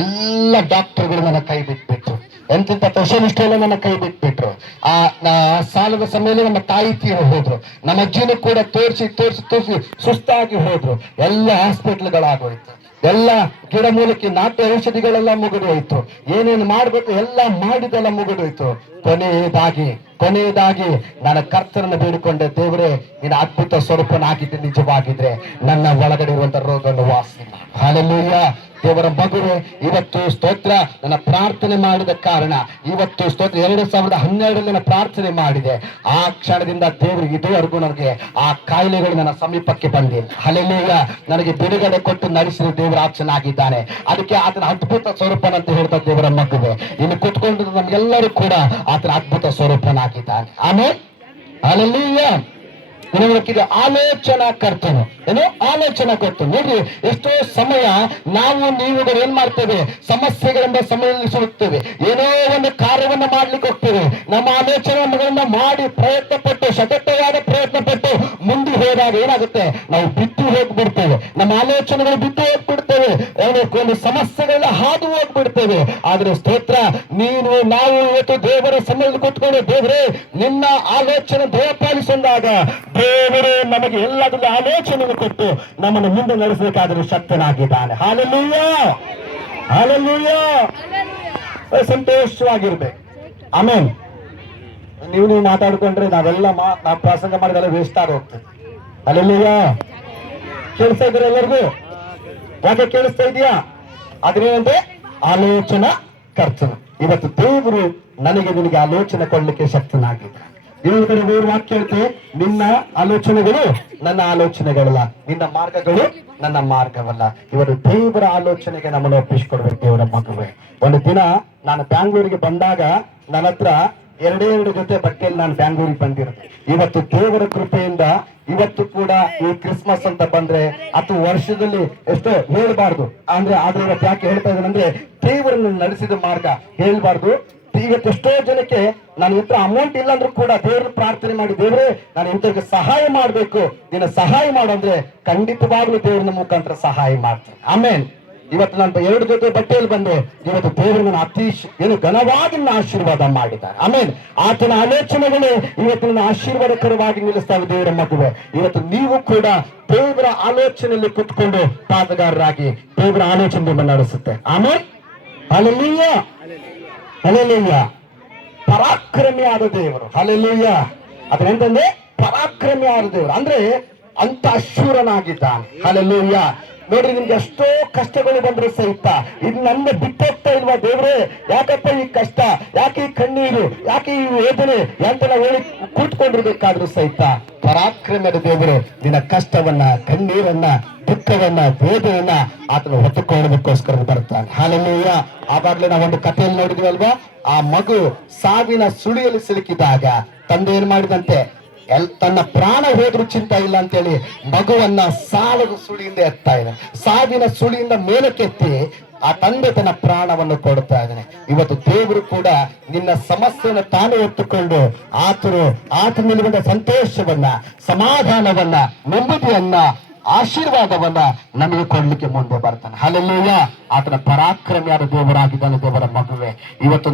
ಎಲ್ಲ ಡಾಕ್ಟರ್ಗಳು ನನ್ನ ಕೈ ಬಿಟ್ಬಿಟ್ರು. ಎಂತೆಂತ ಸ್ಪೆಷಲಿಸ್ಟೆಲ್ಲ ನನ್ನ ಕೈ ಬಿಟ್ಬಿಟ್ರು. ಆ ಸಾಲದ ಸಮಯದಲ್ಲಿ ನಮ್ಮ ತಾಯಿ ತೀರು ಹೋದ್ರು. ನಮ್ಮ ಅಜ್ಜಿನೂ ಕೂಡ ತೋರಿಸಿ ಸುಸ್ತಾಗಿ ಹೋದ್ರು. ಎಲ್ಲ ಹಾಸ್ಪಿಟ್ಲ್ಗಳಾಗೋಯ್ತು. ಎಲ್ಲ ಗಿಡಮೂಲಿಕೆ ನಾಟ್ಯ ಔಷಧಿಗಳೆಲ್ಲ ಮುಗಿದೋಯ್ತು. ಏನೇನು ಮಾಡ್ಬೇಕು ಎಲ್ಲ ಮಾಡಿದೆಲ್ಲ ಮುಗಿದೋಯ್ತು. ಕೊನೆಯದಾಗಿ ನನ್ನ ಕರ್ತನನ್ನು ಬೇಡಿಕೊಂಡೆ, ದೇವರೇ ನಿನ್ನ ಅದ್ಭುತ ಸ್ವರೂಪನಾಗಿದ್ದೆ ನಿಜವಾಗಿದ್ರೆ ನನ್ನ ಒಳಗಡೆ ಇರುವಂತ ರೋಗವನ್ನು ವಾಸಿ ಮಾಡು. ಹಲ್ಲೆಲೂಯಾ. ದೇವರ ಮಗುವೆ, ಇವತ್ತು ಸ್ತೋತ್ರ ನನ್ನ ಪ್ರಾರ್ಥನೆ ಮಾಡಿದ ಕಾರಣ ಇವತ್ತು ಸ್ತೋತ್ರ 2012 ನನ್ನ ಪ್ರಾರ್ಥನೆ ಮಾಡಿದೆ. ಆ ಕ್ಷಣದಿಂದ ದೇವರು ಇದುವರೆಗೂ ನನಗೆ ಆ ಕಾಯಿಲೆಗಳು ನನ್ನ ಸಮೀಪಕ್ಕೆ ಬಂದಿಲ್ಲ. ಹಲ್ಲೆಲೂಯಾ. ನನಗೆ ಬಿಡುಗಡೆ ಕೊಟ್ಟು ನಡೆಸಿದ ದೇವರ ಆಚನಾಗಿದ್ದಾನೆ. ಅದಕ್ಕೆ ಆತನ ಅದ್ಭುತ ಸ್ವರೂಪನಂತ ಹೇಳ್ತಾ ದೇವರ ಮಗುವೆ, ಇನ್ನು ಕೂತ್ಕೊಂಡು ನಮ್ಗೆಲ್ಲರೂ ಕೂಡ ಆತನ ಅದ್ಭುತ ಸ್ವರೂಪನಾಗಿದ್ದಾನೆ. ಆಮೇಲೆ ಹಲ್ಲೆಲೂಯಾ. ಆಲೋಚನಾ ಕರ್ತನು ಆಲೋಚನಾ ಕರ್ತನು. ನೋಡ್ರಿ, ಎಷ್ಟೋ ಸಮಯ ನಾವು ನೀವುಗಳು ಏನ್ ಮಾಡ್ತೇವೆ, ಸಮಸ್ಯೆಗಳಿಂದ ಸಮಸ್ಯೆ ಏನೋ ಒಂದು ಕಾರ್ಯವನ್ನ ಮಾಡ್ಲಿಕ್ಕೆ ಹೋಗ್ತೇವೆ. ನಮ್ಮ ಆಲೋಚನೆಗಳನ್ನ ಮಾಡಿ ಪ್ರಯತ್ನ ಪಟ್ಟು ಸತತವಾದ ಪ್ರಯತ್ನ ಪಟ್ಟು ಮುಂದೆ ಹೋದಾಗ ಏನಾಗುತ್ತೆ, ನಾವು ಬಿದ್ದು ಹೋಗ್ಬಿಡ್ತೇವೆ. ನಮ್ಮ ಆಲೋಚನೆಗಳು ಬಿದ್ದು ಹೋಗ್ಬಿಡ್ತೇವೆ. ಒಂದು ಸಮಸ್ಯೆಗಳನ್ನ ಹಾದು ಹೋಗ್ಬಿಡ್ತೇವೆ. ಆದ್ರೆ ಸ್ತೋತ್ರ, ನಾವು ಇವತ್ತು ದೇವರ ಸಮಯದಲ್ಲಿ ಕೂತ್ಕೊಂಡು, ದೇವರೇ ನಿನ್ನ ಆಲೋಚನೆ ದಯಪಾಲಿಸಿದಾಗ ದೇವರು ನಮಗೆ ಎಲ್ಲದರ ಆಲೋಚನೆಯನ್ನು ಕೊಟ್ಟು ನಮ್ಮನ್ನು ಮುಂದೆ ನಡೆಸಬೇಕಾದ್ರೆ ಶಕ್ತನಾಗಿದ್ದಾನೆ. Hallelujah, hallelujah. ಸಂತೋಷವಾಗಿರ್ಬೇಕು. ಆಮೇಲೆ ನೀವು ಮಾತಾಡ್ಕೊಂಡ್ರೆ ನಾವೆಲ್ಲ ನಾವು ಪ್ರಸಂಗ ಮಾಡಿದೆಲ್ಲ ವೇಸ್ಟ್ ಆಗಿ ಹೋಗ್ತದೆ. ಹಲ್ಲೆಲೂಯಾ. ಕೇಳಿಸ್ತಾ ಇದ್ರೆ ಎಲ್ಲರಿಗೂ? ಯಾಕೆ ಕೇಳಿಸ್ತಾ ಇದೆಯಾ? ಅದೇನಂದ್ರೆ ಆಲೋಚನಾ ಕರ್ತನು. ಇವತ್ತು ದೇವರು ನನಗೆ ನಿನಗೆ ಆಲೋಚನೆ ಕೊಡ್ಲಿಕ್ಕೆ ಶಕ್ತನಾಗಿದ್ದಾನೆ. ದೇವರು ವಾಕ್ಯ ಹೇಳ್ತೆ, ನಿನ್ನ ಆಲೋಚನೆಗಳು ನನ್ನ ಆಲೋಚನೆಗಳಲ್ಲ, ನಿನ್ನ ಮಾರ್ಗಗಳು ನನ್ನ ಮಾರ್ಗವಲ್ಲ. ಇವತ್ತು ದೇವರ ಆಲೋಚನೆಗೆ ನಮ್ಮನ್ನು ಒಪ್ಪಿಸಿಕೊಡ್ಬೇಕು. ದೇವರ ಮಗುವೆ, ಒಂದು ದಿನ ನಾನು ಬ್ಯಾಂಗ್ಳೂರಿಗೆ ಬಂದಾಗ ನನ್ನ ಹತ್ರ 2 ಜೊತೆ ಬಟ್ಟೆಯಲ್ಲಿ ನಾನು ಬ್ಯಾಂಗ್ಳೂರಿಗೆ ಬಂದಿರುತ್ತೆ. ಇವತ್ತು ದೇವರ ಕೃಪೆಯಿಂದ ಇವತ್ತು ಕೂಡ ಈ ಕ್ರಿಸ್ಮಸ್ ಅಂತ ಬಂದ್ರೆ ಅದು ವರ್ಷದಲ್ಲಿ ಎಷ್ಟೋ ಹೇಳ್ಬಾರ್ದು ಆದ್ರೆ ಇವತ್ತು ಯಾಕೆ ಹೇಳ್ತಾ ಇದ್ದೇನೆ, ದೇವರನ್ನು ನಡೆಸಿದ ಮಾರ್ಗ ಹೇಳ್ಬಾರ್ದು. ಇವತ್ತು ಎಷ್ಟೋ ಜನಕ್ಕೆ ನಾನು ಹತ್ರ ಅಮೌಂಟ್ ಇಲ್ಲ ಅಂದ್ರೂ ಕೂಡ ದೇವ್ರ ಪ್ರಾರ್ಥನೆ ಮಾಡಿ, ದೇವರೇ ನಾನು ಇಂಥವ್ರಿಗೆ ಸಹಾಯ ಮಾಡ್ಬೇಕು, ನಿನ್ನ ಸಹಾಯ ಮಾಡು ಅಂದ್ರೆ ಖಂಡಿತವಾಗ್ಲೂ ದೇವ್ರನ ಮುಖಾಂತರ ಸಹಾಯ ಮಾಡ್ತೇನೆ. ಆಮೇಲೆ ಇವತ್ತು ನಾನು 2 ಜೊತೆ ಬಟ್ಟೆಯಲ್ಲಿ ಬಂದೆ. ಇವತ್ತು ದೇವರು ನನ್ನ ಘನವಾಗಿ ನನ್ನ ಆಶೀರ್ವಾದ ಮಾಡಿದ್ದಾರೆ. ಆಮೇಲೆ ಆತನ ಆಲೋಚನೆಗಳು ಇವತ್ತು ನನ್ನ ಆಶೀರ್ವಾದಕರವಾಗಿ ನಿಲ್ಲಿಸ್ತಾವೆ. ದೇವರ ಮಗುವೆ, ಇವತ್ತು ನೀವು ಕೂಡ ದೇವರ ಆಲೋಚನೆಯಲ್ಲಿ ಕುತ್ಕೊಂಡು ಪಾದಗಾರರಾಗಿ ದೇವರ ಆಲೋಚನೆ ನಿಮ್ಮನ್ನು ನಡೆಸುತ್ತೆ. ಆಮೇಲೆ ಹಲ್ಲೆಲೂಯಾ, ಹಲ್ಲೆಲೂಯಾ. ಪರಾಕ್ರಮಿ ಆದ ದೇವರು. ಹಲ್ಲೆಲೂಯಾ. ಅದೇಂತಂದ್ರೆ ಪರಾಕ್ರಮಿ ಆದ ದೇವರು ಅಂದ್ರೆ ಅಂತ ಅಶೂರನಾಗಿದ್ದಾನೆ. ಹಲ್ಲೆಲೂಯಾ. ನೋಡ್ರಿ, ನಿಮ್ಗೆ ಎಷ್ಟೋ ಕಷ್ಟಗಳು ಬಂದ್ರೆ ಸಹಿತ ಇದು ನನ್ನ ಬಿಟ್ಟೋಗ್ತಾ ಇಲ್ವಾ ದೇವ್ರೆ, ಯಾಕಪ್ಪ ಈ ಕಷ್ಟ, ಯಾಕೆ ಈ ಕಣ್ಣೀರು, ಯಾಕೆ ಈ ವೇದನೆ ಅಂತ ನಾವು ಹೇಳಿ ಕೂತ್ಕೊಂಡಿರ್ಬೇಕಾದ್ರೂ ಸಹಿತ ಪರಾಕ್ರಮದ ದೇವರು ನಿನ್ನ ಕಷ್ಟವನ್ನ, ಕಣ್ಣೀರನ್ನ, ದುಃಖವನ್ನ, ವೇದನೆಯನ್ನ ಆತನ ಹೊತ್ತುಕೊಳ್ಳೋದಕ್ಕೋಸ್ಕರ ಬರ್ತಾನೆ. ಹಲ್ಲೆಲೂಯಾ. ಆವಾಗ್ಲೇ ನಾವೊಂದು ಕಥೆಯಲ್ಲಿ ನೋಡಿದ್ವಿ ಅಲ್ವಾ, ಆ ಮಗು ಸಾವಿನ ಸುಳಿಯಲ್ಲಿ ಸಿಲುಕಿದಾಗ ತಂದೆ ಏನ್ ಮಾಡಿದಂತೆ, ತನ್ನ ಪ್ರಾಣ ಹೋದ್ರೂ ಚಿಂತ ಇಲ್ಲ ಅಂತೇಳಿ ಮಗುವನ್ನ ಸಾಲದ ಸುಳಿಯಿಂದ ಎತ್ತಾ ಇದ್ದಾನೆ. ಸಾವಿನ ಸುಳಿಯಿಂದ ಮೇಲಕ್ಕೆತ್ತಿ ಆ ತಂದೆ ತನ್ನ ಪ್ರಾಣವನ್ನು ಕೊಡ್ತಾ ಇದ್ದಾನೆ. ಇವತ್ತು ದೇವರು ಕೂಡ ನಿನ್ನ ಸಮಸ್ಯೆಯನ್ನು ತಾನೇ ಹೊತ್ತುಕೊಂಡು ಆತನಲ್ಲಿ ಬಂದ ಸಂತೋಷವನ್ನ, ಸಮಾಧಾನವನ್ನ, ನೆಮ್ಮದಿಯನ್ನ, ಆಶೀರ್ವಾದವನ್ನ ನಮಗೆ ಕೊಡ್ಲಿಕ್ಕೆ ಮುಂದೆ ಬರ್ತಾನೆ. ಹಲ್ಲೆಲೂಯಾ. ಆತನ ಪರಾಕ್ರಮಿಯಾದ ದೇವರಾಗಿದ್ದಾನೆ. ದೇವರ ಮಗುವೆ, ಇವತ್ತು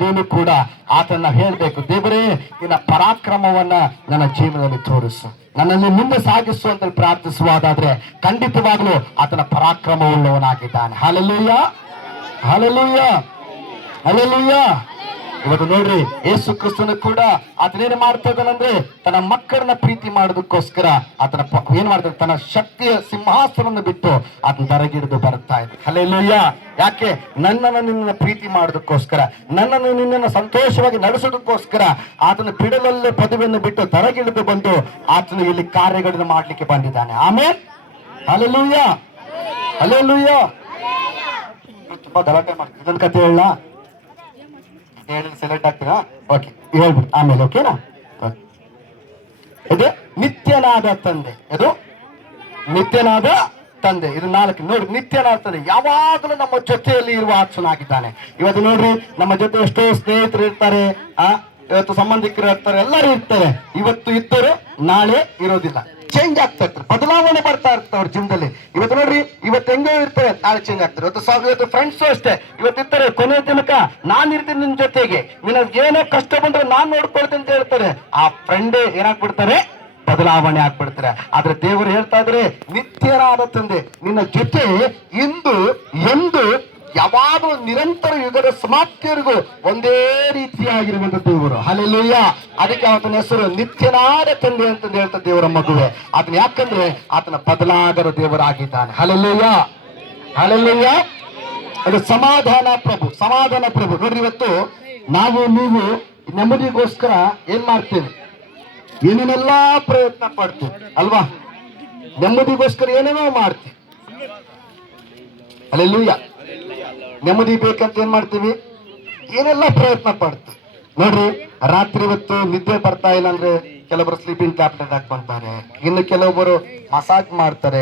ನೀನು ಕೂಡ ಆತನ ಹೇಳ್ಬೇಕು, ದೇವರೇ ನಿನ್ನ ಪರಾಕ್ರಮವನ್ನ ನನ್ನ ಜೀವನದಲ್ಲಿ ತೋರಿಸು, ನನ್ನನ್ನು ಮುಂದೆ ಸಾಗಿಸು ಅಂತ ಪ್ರಾರ್ಥಿಸುವುದಾದ್ರೆ ಖಂಡಿತವಾಗ್ಲೂ ಆತನ ಪರಾಕ್ರಮವುಳ್ಳವನಾಗಿದ್ದಾನೆ. Hallelujah, hallelujah, hallelujah. ಇವತ್ತು ನೋಡ್ರಿ ಯೇಸು ಕ್ರಿಸ್ತನು ಕೂಡ ಆತನೇನು ಮಾಡ್ತಾ ಇದ್ದಾನಂದ್ರೆ ತನ್ನ ಮಕ್ಕಳನ್ನ ಪ್ರೀತಿ ಮಾಡೋದಕ್ಕೋಸ್ಕರ ಆತನ ಏನ್ ಮಾಡ್ತಾನೆ, ತನ್ನ ಶಕ್ತಿಯ ಸಿಂಹಾಸನವನ್ನು ಬಿಟ್ಟು ಆತನ ದರಗಿಡಿದು ಬರ್ತಾ ಇದೆ. ಹಲ್ಲೆಲೂಯ. ಯಾಕೆ? ನನ್ನನ್ನು ನಿನ್ನ ಪ್ರೀತಿ ಮಾಡೋದಕ್ಕೋಸ್ಕರ, ನನ್ನನ್ನು ನಿನ್ನನ್ನು ಸಂತೋಷವಾಗಿ ನಡೆಸೋದಕ್ಕೋಸ್ಕರ ಆತನ ಬಿಡಲಲ್ಲೇ ಪದವಿಯನ್ನು ಬಿಟ್ಟು ದರಗಿಳಿದು ಬಂದು ಆತನು ಇಲ್ಲಿ ಕಾರ್ಯಗಳನ್ನು ಮಾಡ್ಲಿಕ್ಕೆ ಬಂದಿದ್ದಾನೆ. ಆಮೇಲೆ ಹಲ್ಲೆಲೂಯ, ಹಲ್ಲೆಲೂಯ. ತುಂಬಾ ಗಲಾಟೆ ಮಾಡ್ತೀನಿ, ಇದೊಂದು ಕತೆ ಹೇಳ ಹೇಳಿ ಸೆಲೆಕ್ಟ್ ಆಗ್ತೀರಾ? ಓಕೆ, ಹೇಳ್ಬಿಡಿ ಆಮೇಲೆ. ಓಕೆನಾ? ಇದು ನಿತ್ಯನಾದ ತಂದೆ, ಇದು ನಿತ್ಯನಾದ ತಂದೆ. ಇದು 4 ನೋಡಿ, ನಿತ್ಯನಾದ ತಂದೆ ಯಾವಾಗಲೂ ನಮ್ಮ ಜೊತೆಯಲ್ಲಿ ಇರುವ ಆತ್ಮನಾಗಿದ್ದಾನೆ. ಇವತ್ತು ನೋಡ್ರಿ, ನಮ್ಮ ಜೊತೆ ಎಷ್ಟೋ ಸ್ನೇಹಿತರು ಇರ್ತಾರೆ, ಇವತ್ತು ಸಂಬಂಧಿಕರು ಇರ್ತಾರೆ, ಎಲ್ಲರೂ ಇರ್ತಾರೆ. ಇವತ್ತು ಇದ್ದರು ನಾಳೆ ಇರೋದಿಲ್ಲ, ಚೇಂಜ್ ಆಗ್ತಾ ಇರ್ತಾರೆ, ಬದಲಾವಣೆ ಬರ್ತಾ ಇರ್ತಾರೆ ಅವ್ರ ಜೀವನದಲ್ಲಿ. ಇವತ್ತು ನೋಡ್ರಿ, ಇವತ್ತು ಹೆಂಗೋ ಇರ್ತಾರೆ, ನಾಳೆ ಚೇಂಜ್ ಆಗ್ತಾರೆ. ಇವತ್ತು ಫ್ರೆಂಡ್ಸು ಅಷ್ಟೇ, ಇವತ್ತು ಇರ್ತಾರೆ, ಕೊನೆ ತನಕ ನಾನ್ ಇರ್ತೀನಿ ನಿನ್ ಜೊತೆಗೆ, ನಿನಗೆ ಏನೋ ಕಷ್ಟ ಬಂದ್ರೆ ನಾನ್ ನೋಡ್ಕೊಳ್ತೀನಿ ಅಂತ ಹೇಳ್ತಾರೆ. ಆ ಫ್ರೆಂಡೇ ಏನಾಗ್ಬಿಡ್ತಾರೆ, ಬದಲಾವಣೆ ಆಗ್ಬಿಡ್ತಾರೆ. ಆದ್ರೆ ದೇವರು ಹೇಳ್ತಾ ಇದ್ರೆ, ನಿತ್ಯನಾದ ತಂದೆ ನಿನ್ನ ಜೊತೆ ಇಂದು ಎಂದು ಯಾವಾಗಲೂ ನಿರಂತರ ಯುಗದ ಸಮಾಪ್ತಿಯವರೆಗೂ ಒಂದೇ ರೀತಿಯಾಗಿರುವಂತ ದೇವರು. ಹಲ್ಲೆಲೂಯ. ಅದಕ್ಕೆ ಆತನ ಹೆಸರು ನಿತ್ಯನಾದ ತಂದೆ ಅಂತ ಹೇಳ್ತಾ ದೇವರ ಮಗುವೆ. ಆತನ ಯಾಕಂದ್ರೆ ಆತನ ಬದಲಾಗದ ದೇವರಾಗಿದ್ದಾನೆ. Hallelujah, hallelujah. ಅದು ಸಮಾಧಾನ ಪ್ರಭು, ಸಮಾಧಾನ ಪ್ರಭು. ನೋಡ್ರಿ, ಇವತ್ತು ನಾವು ನೀವು ನೆಮ್ಮದಿಗೋಸ್ಕರ ಏನ್ ಮಾಡ್ತೇವೆ, ಏನೇನೆಲ್ಲಾ ಪ್ರಯತ್ನ ಪಡ್ತೀವಿ ಅಲ್ವಾ? ನೆಮ್ಮದಿಗೋಸ್ಕರ ಏನೇನೋ ಮಾಡ್ತೀವಿ. ಹಲ್ಲೆಲೂಯ. ನೆಮ್ಮದಿ ಬೇಕಂತ ಏನ್ ಮಾಡ್ತೀವಿ, ಏನೆಲ್ಲ ಪ್ರಯತ್ನ ಪಡ್ತೀವಿ. ನೋಡ್ರಿ, ರಾತ್ರಿ ಹೊತ್ತು ನಿದ್ದೆ ಬರ್ತಾ ಇಲ್ಲ ಅಂದ್ರೆ ಕೆಲವರು ಸ್ಲೀಪಿಂಗ್ ಟ್ಯಾಬ್ಲೆಟ್ ಹಾಕೊಂತಾರೆ, ಇನ್ನು ಕೆಲವೊಬ್ಬರು ಮಸಾಜ್ ಮಾಡ್ತಾರೆ,